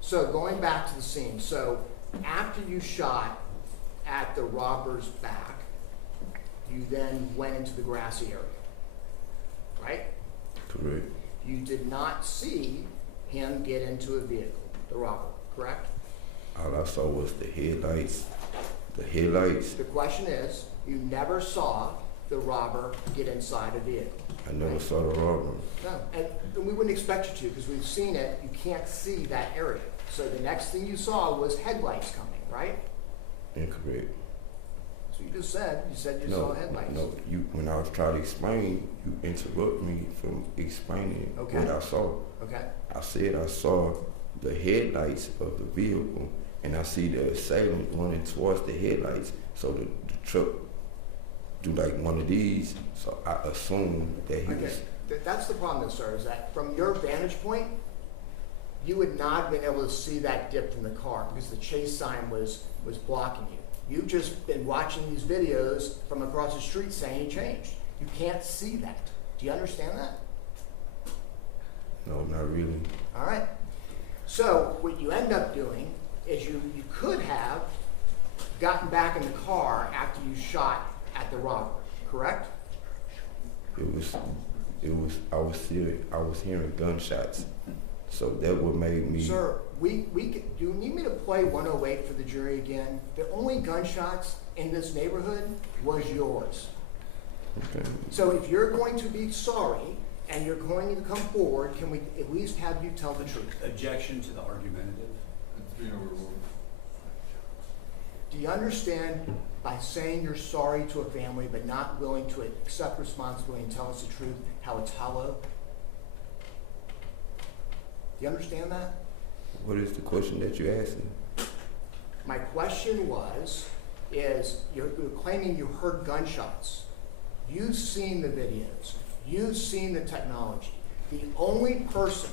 So going back to the scene, so after you shot at the robber's back, you then went into the grassy area, right? Correct. You did not see him get into a vehicle, the robber, correct? All I saw was the headlights. The headlights. The question is, you never saw the robber get inside a vehicle. I never saw the robber. No, and we wouldn't expect you to because we've seen it. You can't see that area. So the next thing you saw was headlights coming, right? Incorrect. So you said you No, saw headlights. no. When I was trying to explain, you interrupt me from explaining Okay. what I saw. Okay. I said I saw the headlights of the vehicle, and I see the assailant running towards the headlights. So the truck do like one of these. So I assumed that he Okay. was. That's the problem, though, sir, is that from your vantage point, you would not have been able to see that dip from the car because the chase sign was blocking you. You've just been watching these videos from across the street saying he changed. You can't see that. Do you understand that? No, not really. All right. So what you end up doing is you could have gotten back in the car after you shot at the robber, correct? I was hearing gunshots. So that what made me. Sir, do you need me to play 108 for the jury again? The only gunshots in this neighborhood was yours. Okay. So if you're going to be sorry and you're going to come forward, can we at least have you tell the truth? Objection to the argumentative. It's being overruled. Do you understand by saying you're sorry to a family but not willing to accept responsibility and tell us the truth, how it's hollow? Do you understand that? What is the question that you asked me? My question is you're claiming you heard gunshots. You've seen the videos. You've seen the technology. The only person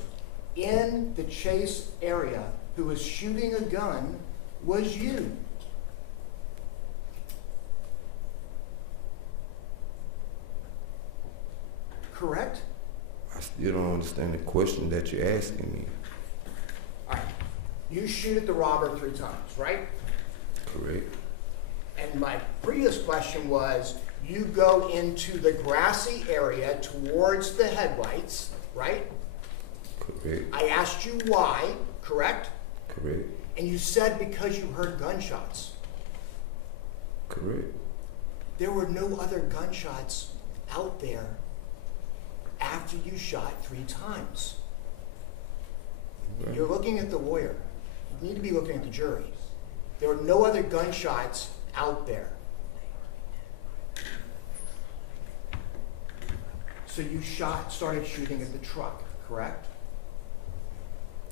in the Chase area who was shooting a gun was you. Correct? I still don't understand the question that you're asking me. All right. You shoot at the robber 3 times, right? Correct. And my previous question was, you go into the grassy area towards the headlights, right? Correct. I asked you why, correct? Correct. And you said because you heard gunshots. Correct. There were no other gunshots out there after you shot 3 times. Right. You're looking at the lawyer. You need to be looking at the jury. There were no other gunshots out there. So you started shooting at the truck, correct?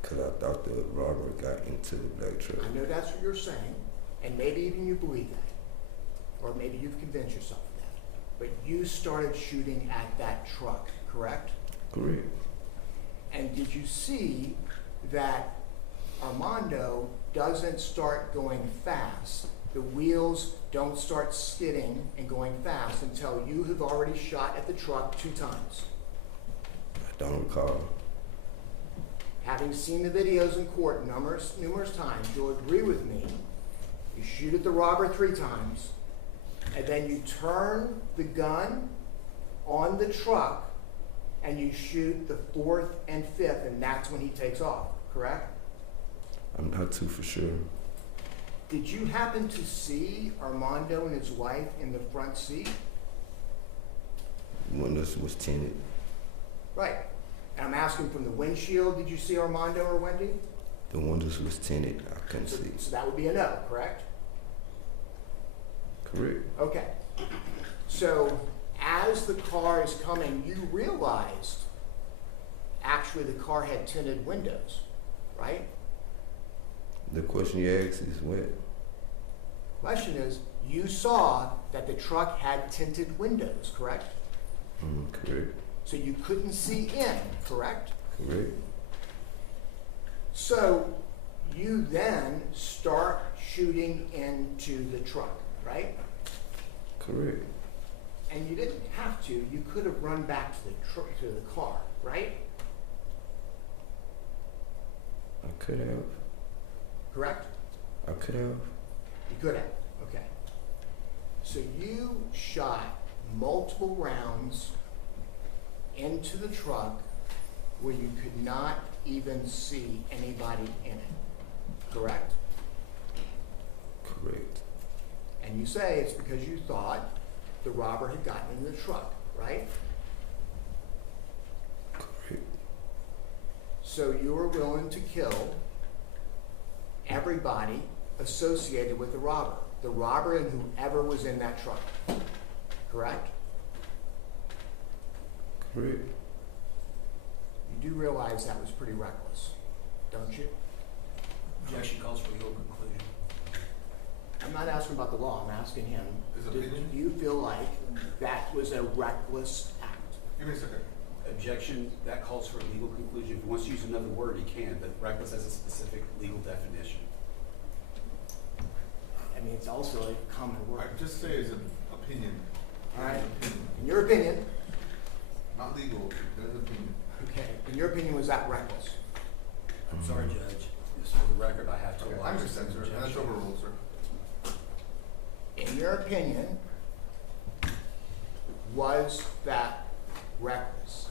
Because I thought the robber got into the black truck. I know that's what you're saying, and maybe even you believe that. Or maybe you've convinced yourself of that. But you started shooting at that truck, correct? Correct. And did you see that Armando doesn't start going fast? The wheels don't start skidding and going fast until you have already shot at the truck 2 times. I don't recall. Having seen the videos in court numerous times, you'll agree with me. You shoot at the robber 3 times, and then you turn the gun on the truck, and you shoot the 4th and 5th, and that's when he takes off, correct? I'm not too for sure. Did you happen to see Armando and his wife in the front seat? Windows was tinted. Right. And I'm asking from the windshield, did you see Armando or Wendy? The windows was tinted. I couldn't see. So that would be a no, correct? Correct. Okay. So as the car is coming, you realized actually the car had tinted windows, right? The question you asked is what? Question is, you saw that the truck had tinted windows, correct? Correct. So you couldn't see in, correct? Correct. So you then start shooting into the truck, right? Correct. And you didn't have to. You could have run back to the car, right? I could have. Correct? I could have. You could have. Okay. So you shot multiple rounds into the truck where you could not even see anybody in it. Correct? Correct. And you say it's because you thought the robber had gotten in the truck, right? Correct. So you were willing to kill everybody associated with the robber and whoever was in that truck. Correct? Correct. You do realize that was pretty reckless, don't you? Objection calls for legal conclusion. I'm not asking about the law, I'm asking him, His do opinion? you feel like that was a reckless act? Give me a second. Objection, that calls for a legal conclusion. If he wants to use another word, he can, but reckless has a specific legal definition. I mean, it's also a common word. I just say it's an opinion. All right. Opinion. In your opinion, Not legal, there's an opinion. okay, in your opinion, was that reckless? I'm sorry, Judge. Just for the record, I have to Okay, allow I understand, sir. objection. That's overruled, sir. In your opinion, was that reckless?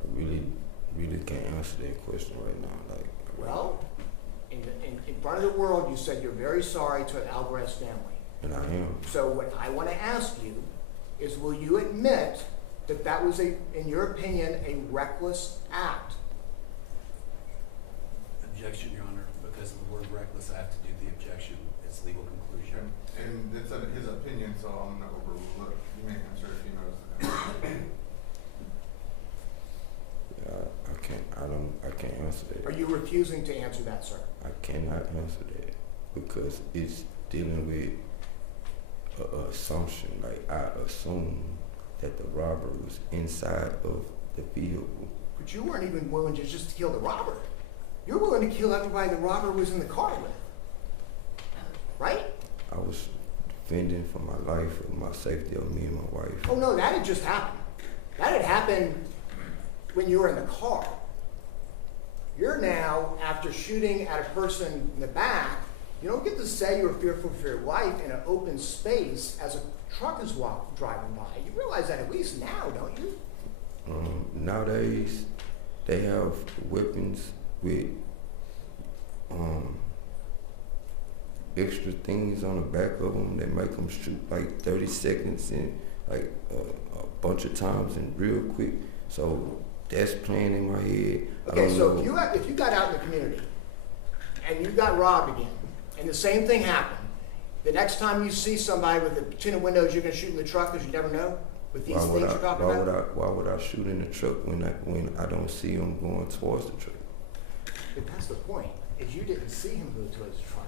I really can't answer that question right now. Like, Well, in front of the world, you said you're very sorry to the Alvarez family. and I am. So what I want to ask you is, will you admit that that was, in your opinion, a reckless act? Objection, Your Honor, because of the word reckless, I have to do the objection. It's legal conclusion. And it's his opinion, so I'm gonna overlook. You may answer if he knows. I can't answer that. Are you refusing to answer that, sir? I cannot answer that because it's dealing with an assumption. Like, I assume that the robber was inside of the vehicle. But you weren't even willing to just kill the robber. You were willing to kill everybody the robber was in the car with. Right? I was defending for my life and my safety of me and my wife. Oh no, that had just happened. That had happened when you were in the car. You're now, after shooting at a person in the back, you don't get to say you were fearful for your life in an open space as a truck is driving by. You realize that at least now, don't you? Nowadays, they have weapons with extra things on the back of them that make them shoot like 30 seconds and like a bunch of times and real quick. So that's playing in my head. Okay, so if you got out in the community and you got robbed again, and the same thing happened, the next time you see somebody with a tin of windows, you're going to shoot in the truck because you never know? With these things you're talking about? Why would I shoot in the truck when I don't see him going towards the truck? But that's the point, is you didn't see him go towards the truck.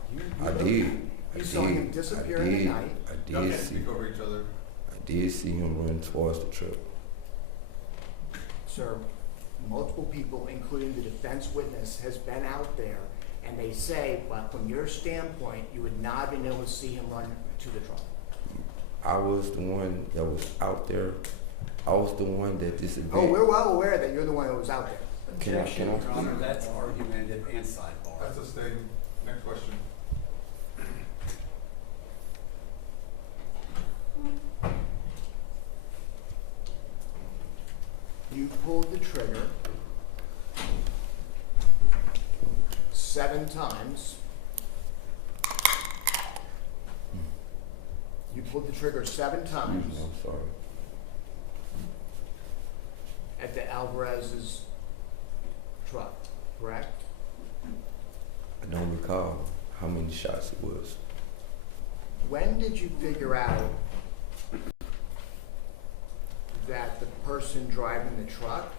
I did. You saw him disappear in the night. I Y'all did can't see. speak over each other. I did see him run towards the truck. Sir, multiple people, including the defense witness, has been out there, and they say, well, from your standpoint, you would not have been able to see him run to the truck. I was the one that was out there. I was the one that this event. Oh, we're well aware that you're the one that was out there. Objection, Your Honor, that's argumentative and sidebar. That's a statement. Next question. You pulled the trigger 7 times. You pulled the trigger 7 times I'm sorry. at the Alvarez's truck, correct? I don't recall how many shots it was. When did you figure out that the person driving the truck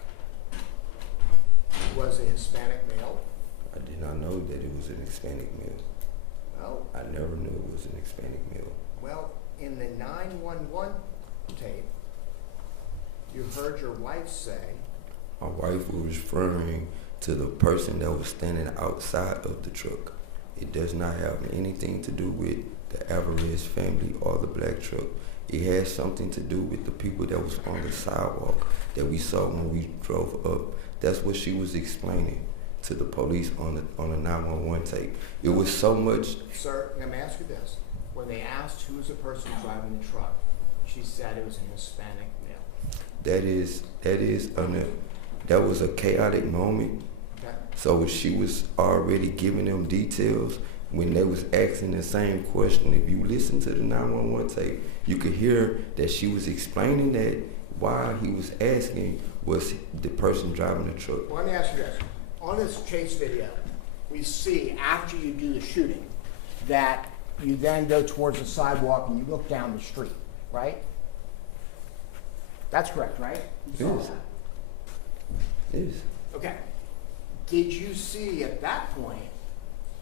was a Hispanic male? I did not know that it was an Hispanic male. Well, I never knew it was an Hispanic male. well, in the 911 tape, you heard your wife say, My wife was referring to the person that was standing outside of the truck. It does not have anything to do with the Alvarez family or the black truck. It has something to do with the people that was on the sidewalk that we saw when we drove up. That's what she was explaining to the police on the 911 tape. It was so much. sir, let me ask you this. When they asked who was the person driving the truck, she said it was an Hispanic male. That was a chaotic moment. Okay? So she was already giving them details when they was asking the same question. If you listen to the 911 tape, you could hear that she was explaining that why he was asking was the person driving the truck. Well, let me ask you this. On this chase video, we see after you do the shooting that you then go towards the sidewalk and you look down the street, right? That's correct, right? You saw Yes. that. Yes. Okay. Did you see at that point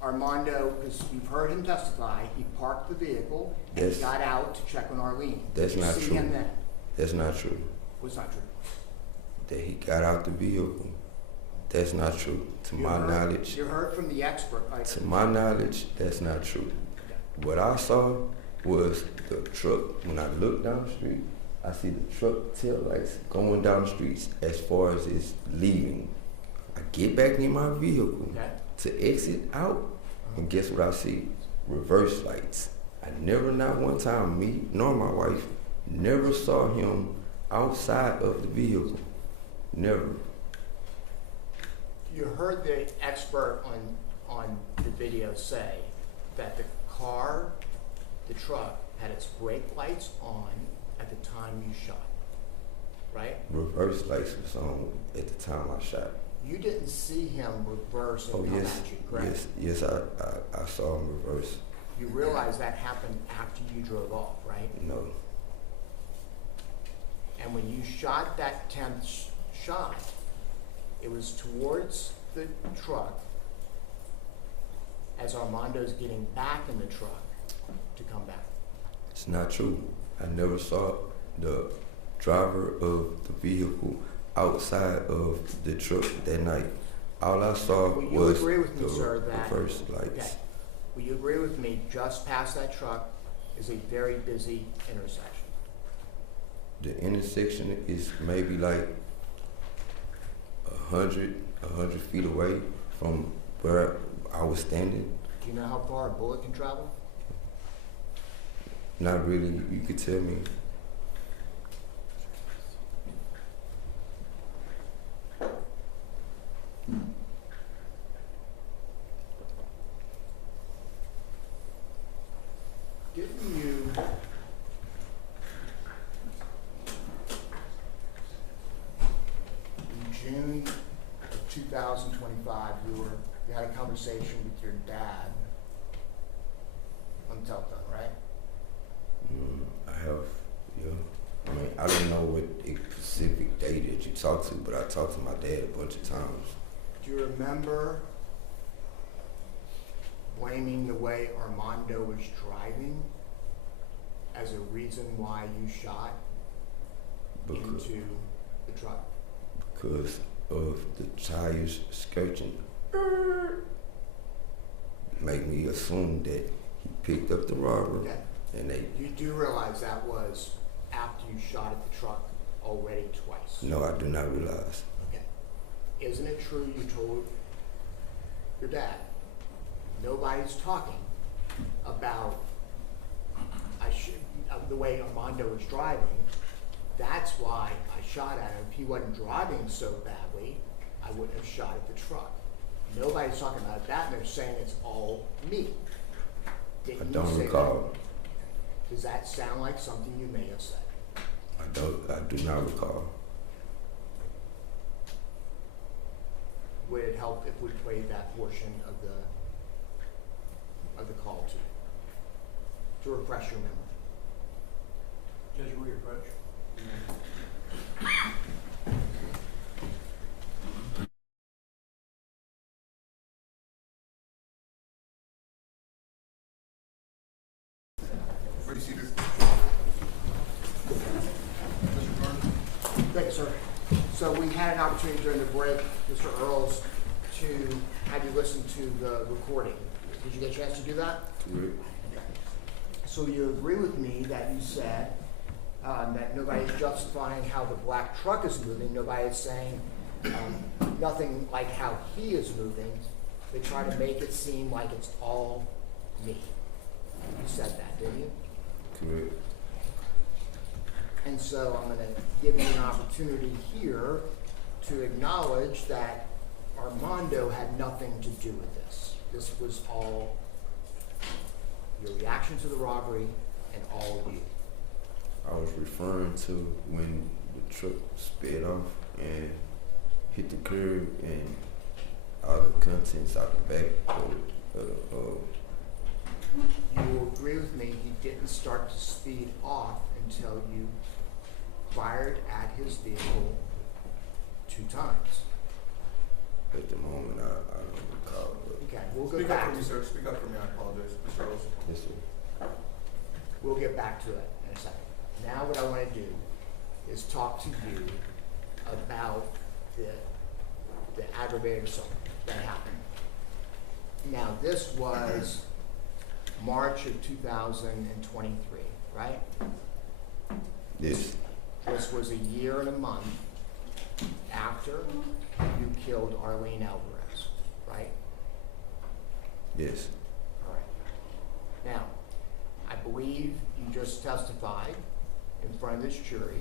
Armando, because you've heard him testify, he parked the vehicle and Yes. got out to check on Arlene? That's Did you not see true. him then? That's not true. Was not true. That he got out the vehicle. That's not true. To my knowledge. You heard from the expert, right? To my knowledge, that's not true. Okay. What I saw was the truck. When I looked down the street, I see the truck tail lights going down the streets as far as it's leaving. I get back in my vehicle Okay. to exit out, and guess what I see? Reverse lights. I never, not one time, me nor my wife, Never saw him outside of the vehicle. Never. You heard the expert on the video say that the truck had its brake lights on at the time you shot, right? Reverse lights was on at the time I shot. You didn't see him reverse and come yes, at you, correct? yes, I saw him reverse. You realize that happened after you drove off, right? No, And when you shot that 10th shot, it was towards the truck as Armando's getting back in the truck to come back. it's not true. I never saw the driver of the vehicle outside of the truck that night. All I saw Will you was agree with me, the sir, that reverse lights. Okay. Will you agree with me, just past that truck is a very busy intersection? The intersection is maybe like 100 feet away from where I was standing. Do you know how far a bullet can travel? Not really. You could tell me. Didn't you in June of 2025, you had a conversation with your dad on the telephone, right? I have, yeah. I mean, I don't know what specific date that you talked to, but I talked to my dad a bunch of times. Do you remember blaming the way Armando was driving as a reason why you shot into the truck? Because of the tires skirting. Make me assume that he picked up the robber. Okay. And You do realize that was after you shot at the truck already twice? no, I do not realize. Okay. Isn't it true you told your dad, nobody's talking about the way Armando was driving, that's why I shot at him. If he wasn't driving so badly, I wouldn't have shot at the truck. Nobody's talking about that, and they're saying it's all me. Didn't I you don't say recall. that? Does that sound like something you may have said? I do not recall. Would it help if we played that portion of the call to refresh your memory? Judge, will you approach? Where do you see this? Thank you, sir. So we had an opportunity during the break, Mr. Earls, to have you listen to the recording. Did you get a chance to do that? Correct. So you agree with me that you said that nobody's justifying how the black truck is moving, nobody is saying nothing like how he is moving. They try to make it seem like it's all me. You said that, didn't you? Correct. And so I'm going to give you an opportunity here to acknowledge that Armando had nothing to do with this. This was all your reaction to the robbery and all you. I was referring to when the truck sped off and hit the curb and all the contents out the back You will agree with me, he didn't start to speed off until you fired at his vehicle 2 times. at the moment, I don't recall. But Okay, we'll go Speak up back. for me, sir. Speak up for me. I apologize. Mr. Earls. yes, sir. We'll get back to it in a second. Now what I want to do is talk to you about the aggravated assault that happened. Now this was March of 2023, right? Yes, This was a year and a month after you killed Arlene Alvarez, right? yes, All right. Now, I believe you just testified in front of this jury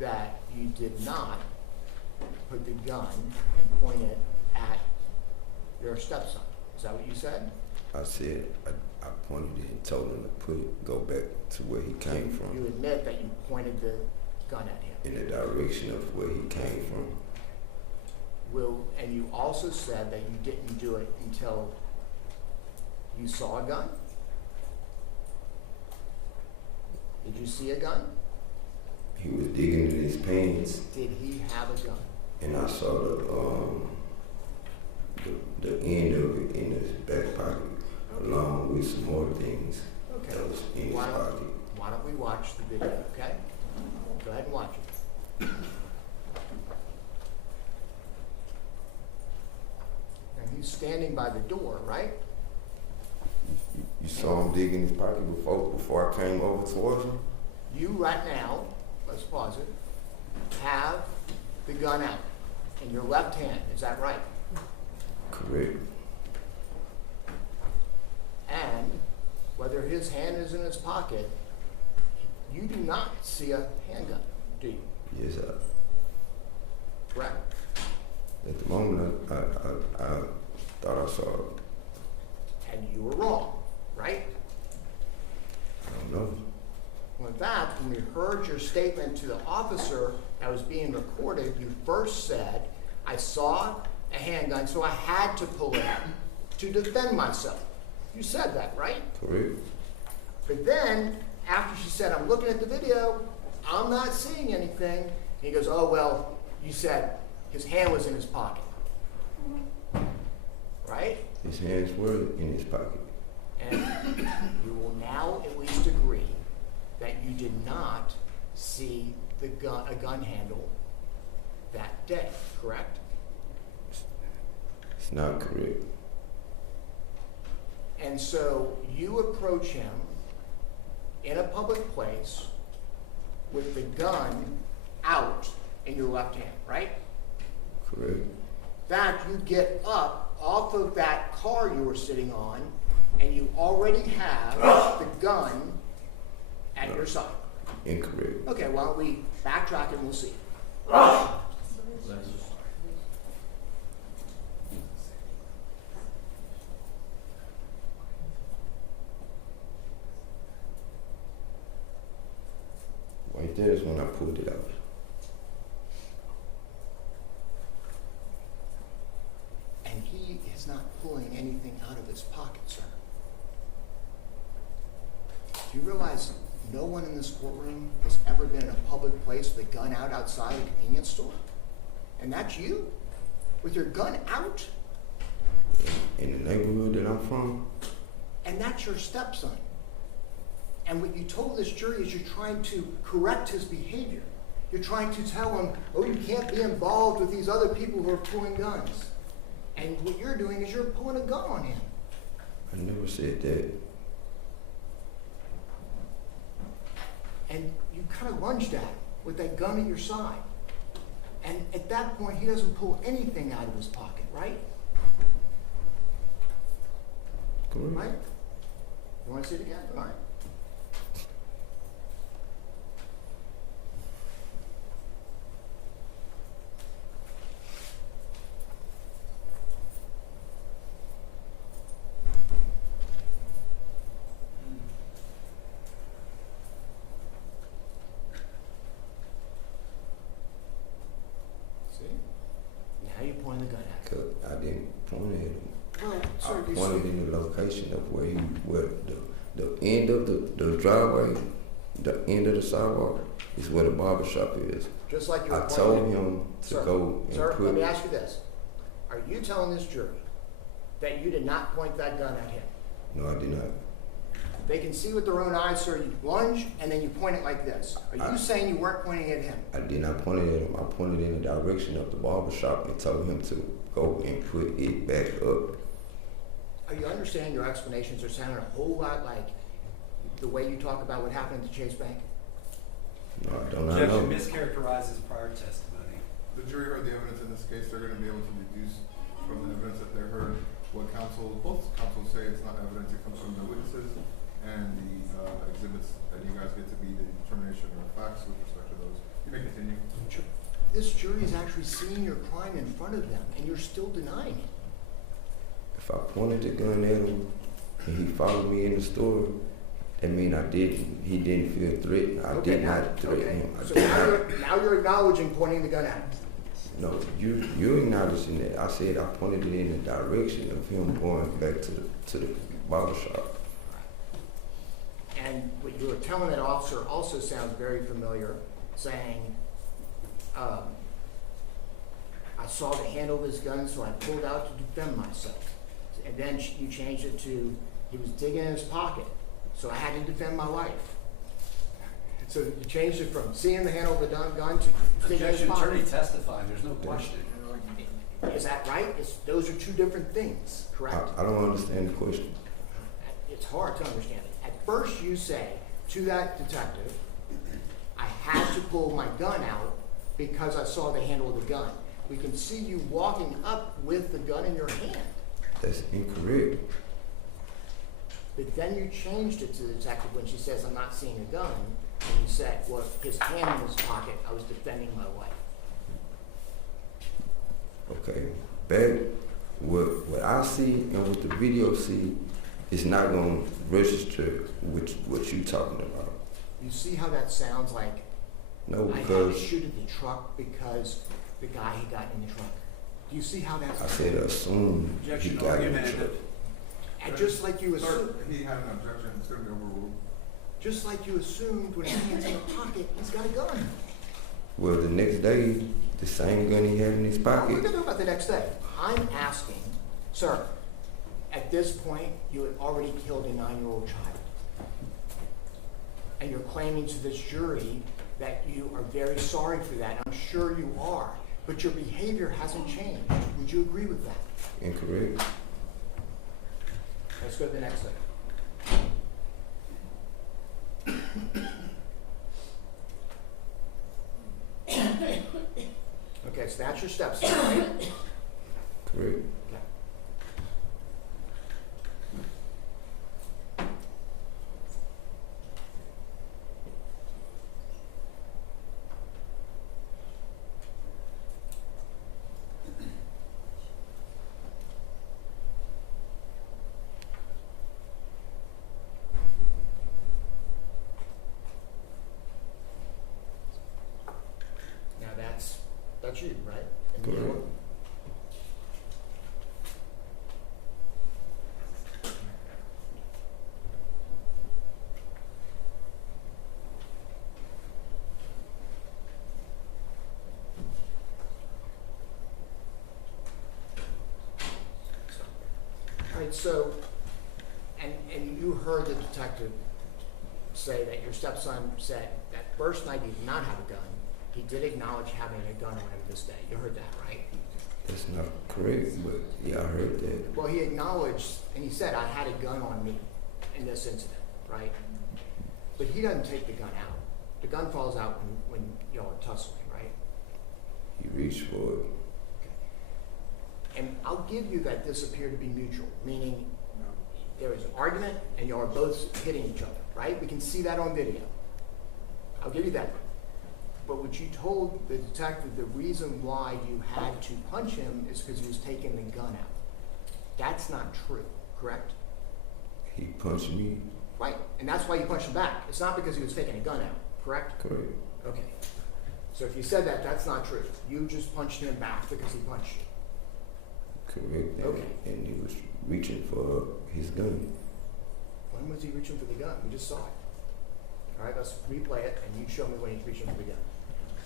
that you did not put the gun and point it at your stepson. Is that what you said? I said I pointed it and told him to go back to where he came You from, admit that you pointed the gun at him. in the direction of where he came from. And you also said that you didn't do it until you saw a gun? Did you see a gun? He was digging in his pants, Did he have a gun? and I saw the end of it in his back pocket, along with some more things Okay. that was in his Why pocket. don't we watch the video, okay? Go ahead and watch it. And he's standing by the door, right? You saw him dig in his pocket before I came over towards him? You right now, let's pause it, have the gun out in your left hand, is that right? Correct. And whether his hand is in his pocket, you do not see a handgun, do you? Yes, Correct? at the moment I thought I saw it. And you were wrong, right? I don't know. Well, in fact, when we heard your statement to the officer that was being recorded, you first said, I saw a handgun, so I had to pull it out to defend myself. You said that, right? Correct. But then, after she said, I'm looking at the video, I'm not seeing anything, and he goes, oh, well, you said his hand was in his pocket. Right? His hands were in his pocket. And you will now at least agree that you did not see a gun handle that day, correct? It's not correct. And so you approach him in a public place with the gun out in your left hand, right? Correct. In fact, you get up off of that car you were sitting on, and you already have the gun at your side. Incorrect. Okay, why don't we backtrack and we'll see. Right there is when I pulled it out. And he is not pulling anything out of his pocket, sir. Do you realize no one in this courtroom has ever been in a public place with a gun out outside a convenience store? And that's you? With your gun out? In the neighborhood that I'm from, And that's your stepson. And what you told this jury is you're trying to correct his behavior. You're trying to tell him, oh, you can't be involved with these other people who are pulling guns. And what you're doing is you're pulling a gun on him. I never said that. And you kind of lunged at him with that gun at your side. And at that point, he doesn't pull anything out of his pocket, right? Correct. Right? You want to see it again? All right. See? Now you're pointing the gun at him. 'Cause I didn't point at him. Well, sir, I you pointed see, in the location of where the end of the driveway, the end of the sidewalk is where the barber shop is. just like you were I pointing. told him to Sir, go and Sir, put. let me ask you this. Are you telling this jury that you did not point that gun at him? No, I did not. They can see with their own eyes, sir, you lunge and then you point it like this. Are you saying you weren't pointing at him? I did not point it at him. I pointed in the direction of the barber shop and told him to go and put it back up. Are you understanding your explanations are sounding a whole lot like the way you talk about what happened at the Chase Bank? No, I don't Judge, know. you mischaracterized his prior testimony. The jury heard the evidence in this case. They're going to be able to deduce from the evidence that they heard what both counsels say it's not evidence. It comes from the witnesses and the exhibits that you guys get to be the determination of fact. actually seeing your crime in front of them, and you're still denying it. If I pointed the gun at him and he followed me in the store, that mean I didn't. He didn't feel threatened. I did not threaten him. I So did now not. you're acknowledging pointing the gun at him. No, you acknowledging that. I said I pointed it in the direction of him going back to the barber shop. And what you were telling that officer also sounds very familiar, saying, I saw the handle of his gun, so I pulled out to defend myself. And then you changed it to, he was digging in his pocket, so I had to defend my life. So you changed it from seeing the handle of the gun to digging in his Objection, attorney pocket. testified, there's no question. Is that right? Those are two different things, correct? I don't understand the question. It's hard to understand it. At first you say to that detective, I had to pull my gun out because I saw the handle of the gun. We can see you walking up with the gun in your hand. That's incorrect. But then you changed it to the detective when she says, I'm not seeing a gun. And you said, well, his hand in his pocket, I was defending my wife. Okay. Back what I see and what the video see is not gonna register with what you talking about. You see how that sounds like No, I had to because shoot at the truck because the guy had gotten in the truck. Do you see how that's I said assume he Objection, got in the argument. truck. And just like you Sir, assumed, he had an objection, it's gonna be overruled. just like you assumed when his hand's in the pocket, he's got a gun. Well, the next day, the same gun he had in his We're pocket. gonna talk about the next day. I'm asking, sir, at this point, you had already killed a 9-year-old child. And you're claiming to this jury that you are very sorry for that. I'm sure you are, but your behavior hasn't changed. Would you agree with that? Incorrect. Let's go to the next thing. Okay, so that's your steps, right? Correct. Okay. Now that's you, right? And you know Correct. what? All right, so, and you heard the detective say that your stepson said that first night he did not have a gun. He did acknowledge having a gun on him this day. You heard that, right? That's not correct, but yeah, I heard that. Well, he acknowledged, and he said, I had a gun on me in this incident, right? But he doesn't take the gun out. The gun falls out when y'all are tussling, right? He reached for it. And I'll give you that this appeared to be mutual, meaning there was an argument and y'all are both hitting each other, right? We can see that on video. I'll give you that. But what you told the detective, the reason why you had to punch him is because he was taking the gun out. That's not true, correct? He punched me. Right, and that's why you punched him back. It's not because he was taking a gun out, correct? Correct. Okay. So if you said that, that's not true. You just punched him back because he punched you. Correct. Okay. And he was reaching for his gun. When was he reaching for the gun? We just saw it. All right, let's replay it, and you show me when he's reaching for the gun.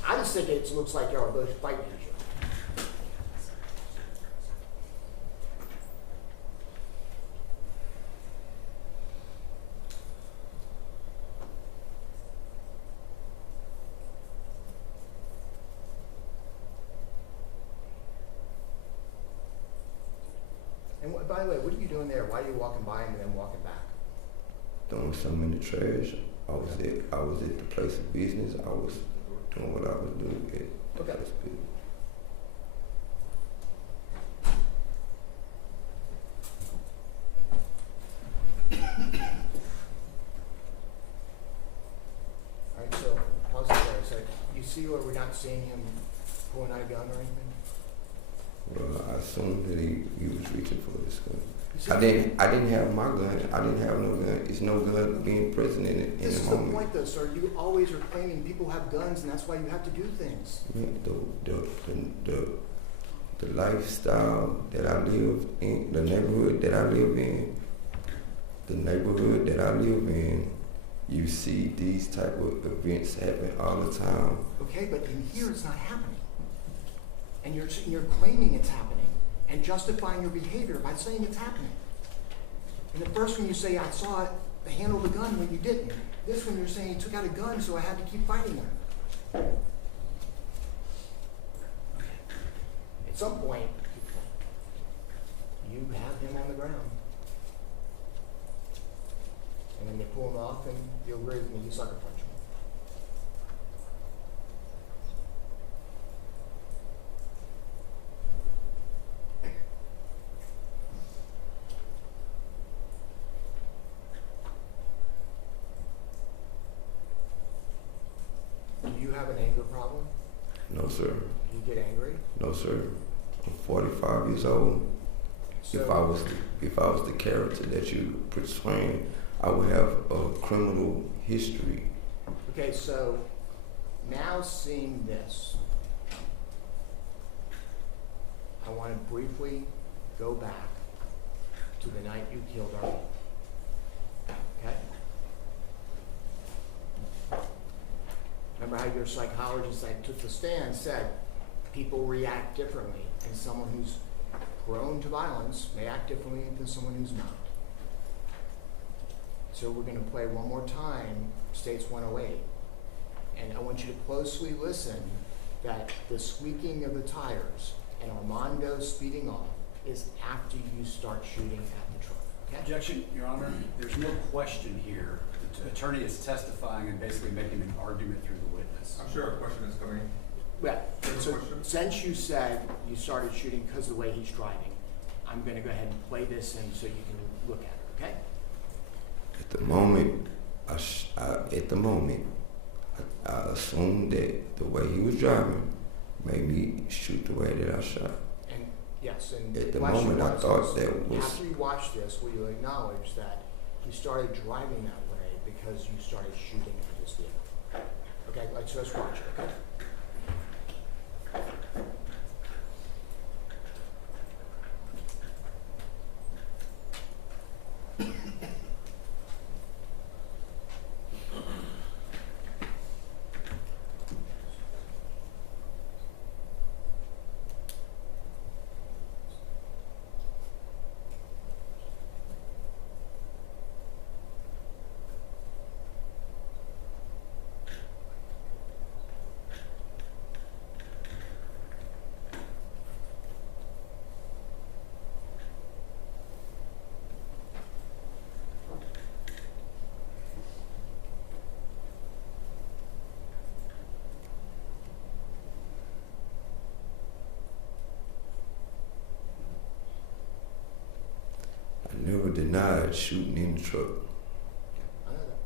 I just think it looks like y'all are both fighting each other. And by the way, what are you doing there? Why are you walking by him and then walking back? Throwing something in the trash. I was at the place of business. I was doing what I was doing at the Okay. place of business. All right, so pause it there. So you see where we're not seeing him pulling out a gun or anything? Well, I assumed that he was reaching for his gun. You said- I didn't have my gun. I didn't have no gun. It's no gun being present in This the is the moment. point though, sir. You always are claiming people have guns and that's why you have to do things. Yeah, the lifestyle that I live in, the neighborhood that I live in, you see these type of events happen all the time. Okay, but in here it's not happening. And you're claiming it's happening and justifying your behavior by saying it's happening. And the first one you say, I saw it, the handle of the gun when you didn't. This one you're saying he took out a gun so I had to keep fighting him. At some point, you have him on the ground. And then you pull him off and you'll agree with me, you sucker punch him. Do you have an anger problem? No, sir. Do you get angry? No, sir. I'm 45 years old. So, If I was the character that you portraying, I would have a criminal history. okay, so now seeing this, I want to briefly go back to the night you killed Arlene. Okay? Remember how your psychologist that took the stand said people react differently, and someone who's prone to violence may act differently than someone who's not. So we're going to play one more time, States 108. And I want you to closely listen that the squeaking of the tires and Armando speeding off is after you start shooting at the truck. Okay? Objection, Your Honor. There's no question here. The attorney is testifying and basically making an argument through the witness. I'm sure a question is coming. Well, so Question? since you said you started shooting because of the way he's driving, I'm going to go ahead and play this in so you can look at it, okay? At the moment, I assumed that the way he was driving made me shoot the way that I shot. And yes, and At the once you moment, I watch thought this, that was- after you watch this, will you acknowledge that you started driving that way because you started shooting at this vehicle? Okay, so let's watch it, okay? I never denied shooting in the truck. I know that.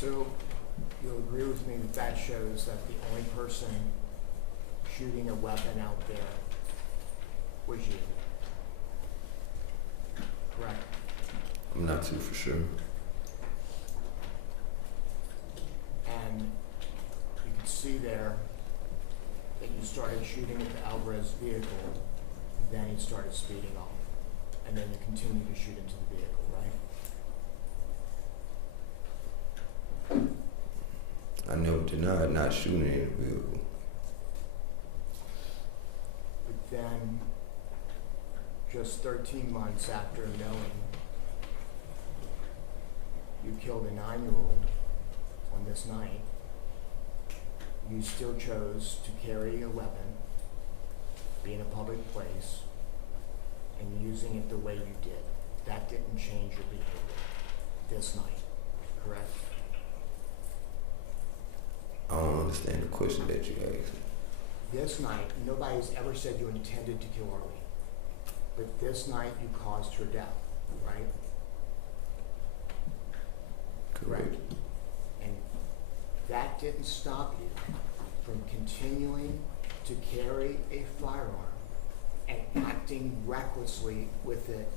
So you'll agree with me that that shows that the only person shooting a weapon out there was you? Correct. I'm not too for sure. And you can see there that you started shooting at the Alvarez vehicle, then you started speeding off, and then you continued to shoot into the vehicle, right? I never denied not shooting in the vehicle. But then, just 13 months after knowing you killed a 9-year-old on this night, you still chose to carry a weapon, be in a public place, and using it the way you did. That didn't change your behavior this night, correct? I don't understand the question that you asked. This night, nobody's ever said you intended to kill Arlene. But this night, you caused her death, right? Correct. And that didn't stop you from continuing to carry a firearm and acting recklessly with it,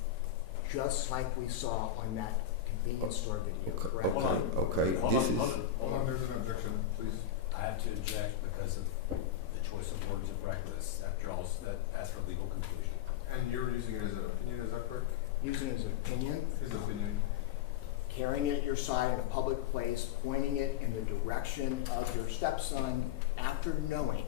just like we saw on that convenience store video, Okay, correct? okay, Hold this on, is, hold on. Hold on, there's an objection, please. I have to object because of the choice of words of reckless. That draws, that's for legal conclusion. And you're using it as an opinion, is that correct? Using it as an opinion, His opinion. carrying it at your side in a public place, pointing it in the direction of your stepson after knowing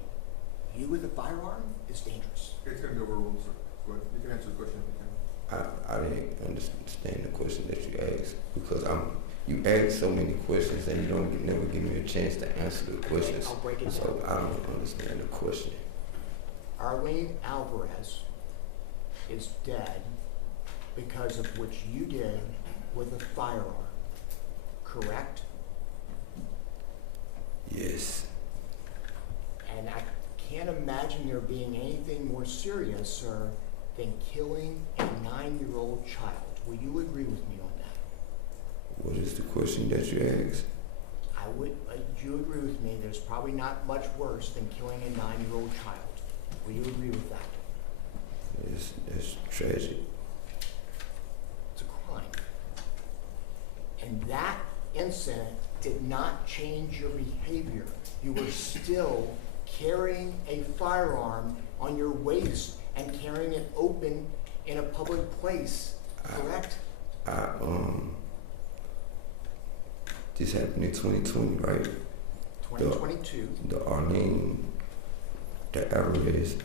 you with a firearm is dangerous. It's gonna be overruled, sir. Go ahead. You can answer the question if you can. I didn't understand the question that you asked because you ask so many questions and you don't never give me a chance to answer the questions. I'll break it down. So I don't understand the question. Arlene Alvarez is dead because of what you did with a firearm, correct? Yes. And I can't imagine there being anything more serious, sir, than killing a 9-year-old child. Will you agree with me on that? What is the question that you asked? I would, do you agree with me? There's probably not much worse than killing a 9-year-old child. Will you agree with that? It's tragic. It's a crime. And that incident did not change your behavior. You were still carrying a firearm on your waist and carrying it open in a public place, correct? This happened in 2020, right? 2022. The Arlene, the Alvarez,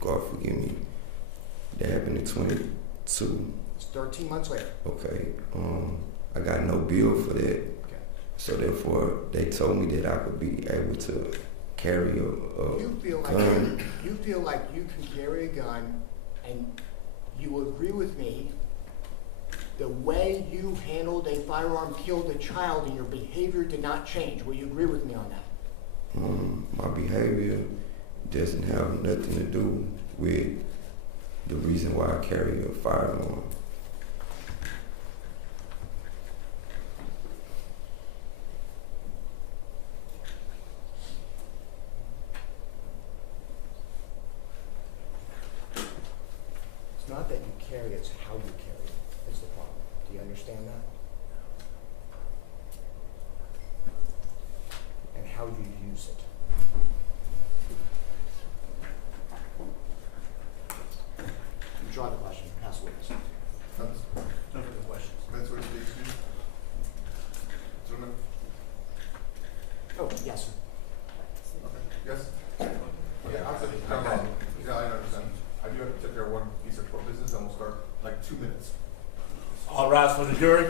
God forgive me, that happened in 22. It's 13 months later. Okay, I got no bill for that. Okay. So therefore, they told me that I could be able to carry a You feel gun. like you can carry a gun, and you will agree with me. The way you handled a firearm killed a child, and your behavior did not change. Will you agree with me on that? My behavior doesn't have nothing to do with the reason why I carry a firearm. It's not that you carry, it's how you carry it is the problem. Do you understand that? And how you use it. Draw the question, pass witness. That's, No further questions. that's what it takes you. Gentlemen? Oh, yes, sir. Okay. Yes? Okay, I'll sit. No problem. Yeah, I understand. I do have to take care of one piece of court business and we'll start like 2 minutes. All rise for the jury.